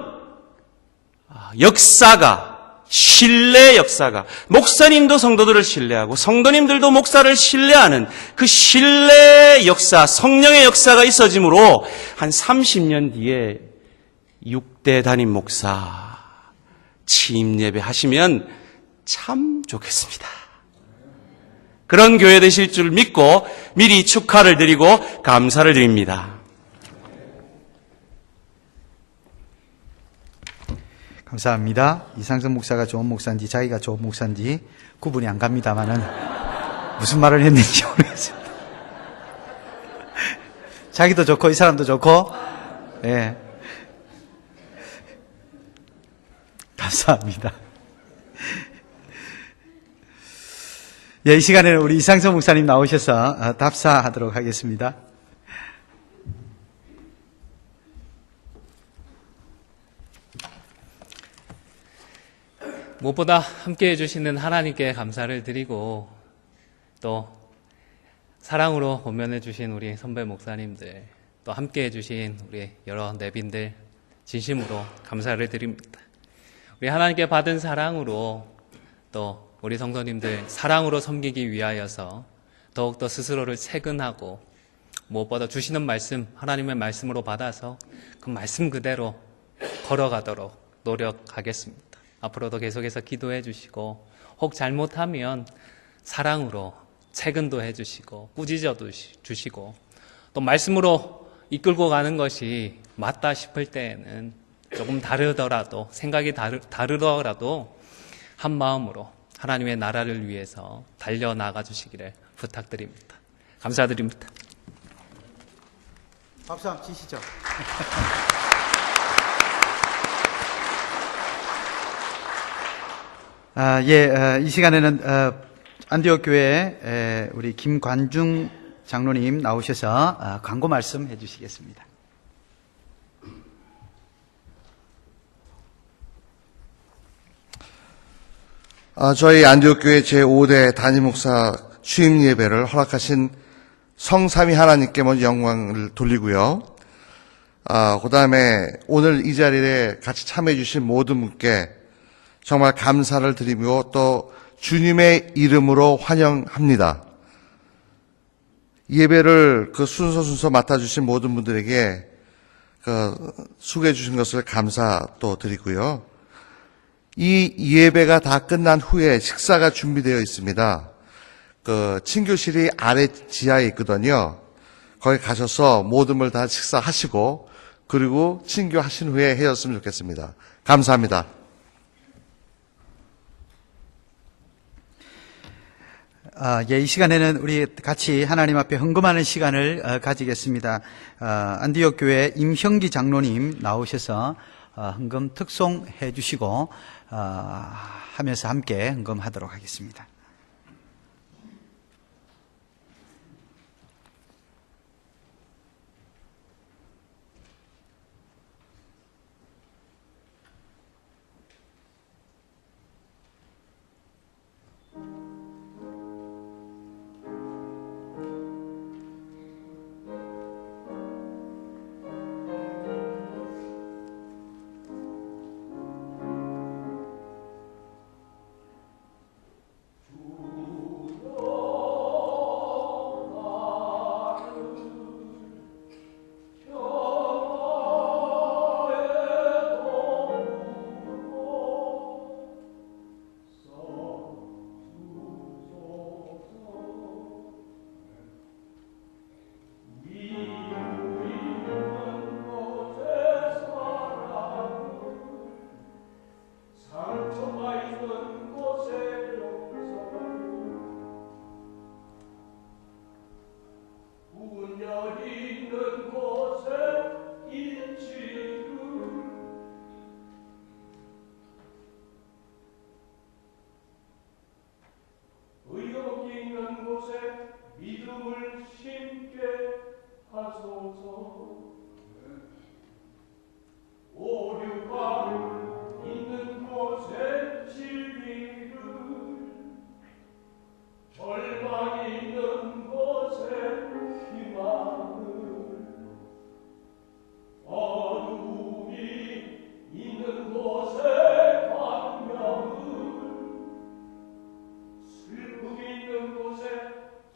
역사가 신뢰의 역사가 목사님도 성도들을 신뢰하고 성도님들도 목사를 신뢰하는 그 신뢰의 역사, 성령의 역사가 있어지므로 한 30년 뒤에 6대 담임 목사 취임 예배 하시면 참 좋겠습니다. 그런 교회 되실 줄 믿고 미리 축하를 드리고 감사를 드립니다. 감사합니다. 이상성 목사가 좋은 목사인지 자기가 좋은 목사인지 구분이 안 갑니다만은 무슨 말을 했는지 모르겠습니다. 자기도 좋고 이 사람도 좋고, 예. 감사합니다. 예, 이 시간에는 우리 이상성 목사님 나오셔서 답사하도록 하겠습니다. 무엇보다 함께 해주시는 하나님께 감사를 드리고 또 사랑으로 권면해 주신 우리 선배 목사님들 또 함께 해주신 우리 여러 내빈들 진심으로 감사를 드립니다. 우리 하나님께 받은 사랑으로 또 우리 성도님들 사랑으로 섬기기 위하여서 더욱더 스스로를 채근하고 무엇보다 주시는 말씀 하나님의 말씀으로 받아서 그 말씀 그대로 걸어가도록 노력하겠습니다. 앞으로도 계속해서 기도해 주시고 혹 잘못하면 사랑으로 채근도 해 주시고 꾸짖어도 주시고 또 말씀으로 이끌고 가는 것이 맞다 싶을 때에는 조금 다르더라도 생각이 다르더라도 한 마음으로 하나님의 나라를 위해서 달려나가 주시기를 부탁드립니다. 감사드립니다. 박수 한번 치시죠. 이 시간에는 안디옥 교회 우리 김관중 장로님 나오셔서 광고 말씀 해주시겠습니다. 저희 안디옥교회 제5대 담임목사 취임 예배를 허락하신 성삼위 하나님께 먼저 영광을 돌리고요. 그 다음에 오늘 이 자리에 같이 참여해 주신 모든 분께 정말 감사를 드리며 또 주님의 이름으로 환영합니다. 예배를 순서 맡아주신 모든 분들에게 수고해 주신 것을 감사 또 드리고요. 이 예배가 다 끝난 후에 식사가 준비되어 있습니다. 친교실이 아래 지하에 있거든요. 거기 가셔서 모든 걸 다 식사하시고 그리고 친교하신 후에 헤어졌으면 좋겠습니다. 감사합니다. 이 시간에는 우리 같이 하나님 앞에 헌금하는 시간을 가지겠습니다. 안디옥 교회 임형기 장로님 나오셔서 헌금 특송해 주시고 하면서 함께 헌금하도록 하겠습니다.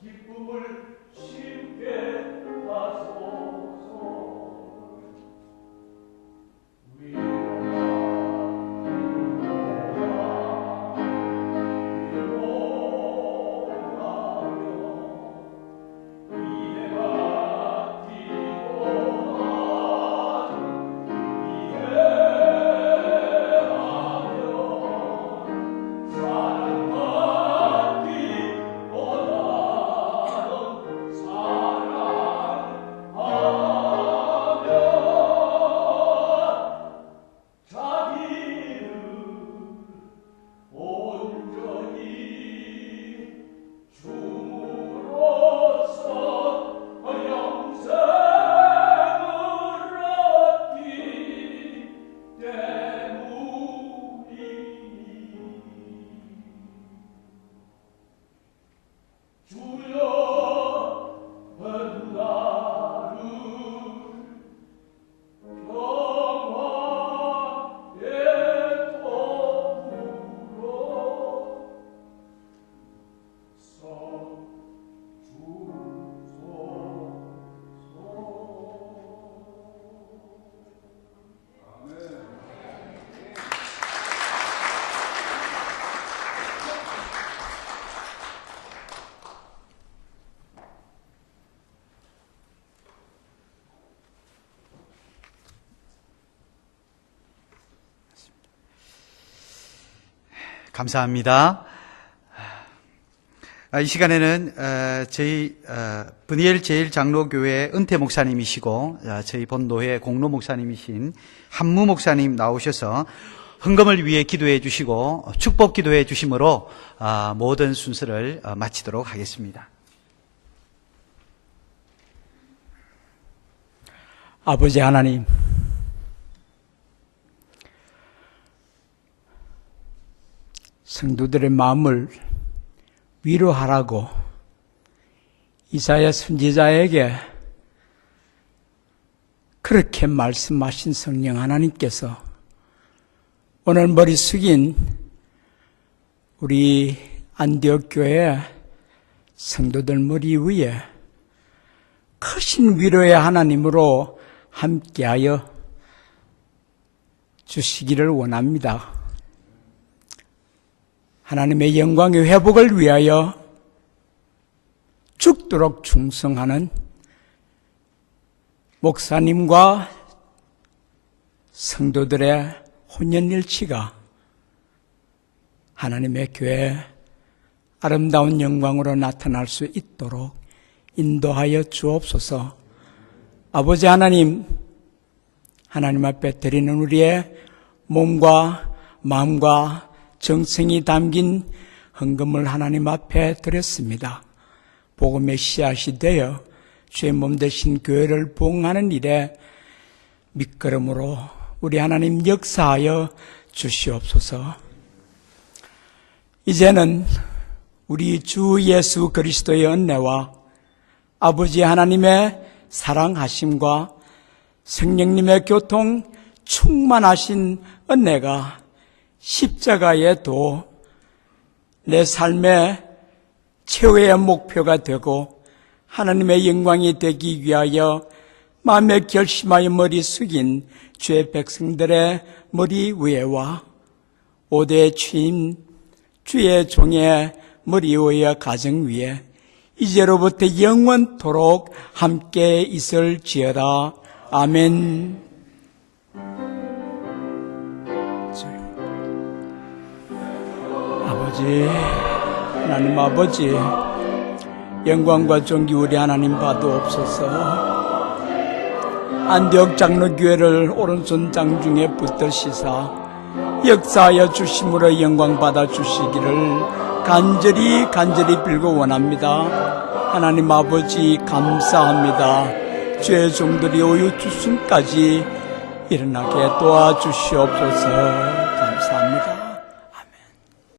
기쁨을 심게 하소서. 감사합니다. 이 시간에는 저희 브니엘 제일장로교회 은퇴 목사님이시고 저희 본도회 공로 목사님이신 한무 목사님 나오셔서 헌금을 위해 기도해 주시고 축복 기도해 주심으로 모든 순서를 마치도록 하겠습니다. 아버지 하나님, 성도들의 마음을 위로하라고 이사야 선지자에게 그렇게 말씀하신 성령 하나님께서 오늘 머리 숙인 우리 안디옥 교회 성도들 머리 위에 크신 위로의 하나님으로 함께하여 주시기를 원합니다. 하나님의 영광의 회복을 위하여 죽도록 충성하는 목사님과 성도들의 혼연일치가 하나님의 교회에 아름다운 영광으로 나타날 수 있도록 인도하여 주옵소서. 아버지 하나님, 하나님 앞에 드리는 우리의 몸과 마음과 정성이 담긴 헌금을 하나님 앞에 드렸습니다. 복음의 씨앗이 되어 주의 몸 되신 교회를 부흥하는 일에 밑거름으로 우리 하나님 역사하여 주시옵소서. 이제는 우리 주 예수 그리스도의 은혜와 아버지 하나님의 사랑하심과 성령님의 교통 충만하신 은혜가 십자가의 도, 내 삶의 최후의 목표가 되고 하나님의 영광이 되기 위하여 마음에 결심하여 머리 숙인 주의 백성들의 머리 위에와 5대 취임 주의 종의 머리 위에 가정 위에 이제로부터 영원토록 함께 있을지어다. 아멘. 아버지, 하나님 아버지, 영광과 존귀 우리 하나님 받으옵소서. 안디옥 장로교회를 오른손 장중에 붙드시사 역사하여 주심으로 영광 받아 주시기를 간절히 빌고 원합니다. 하나님 아버지 감사합니다. 주의 종들이 오유 주순까지 일어나게 도와주시옵소서. 감사합니다.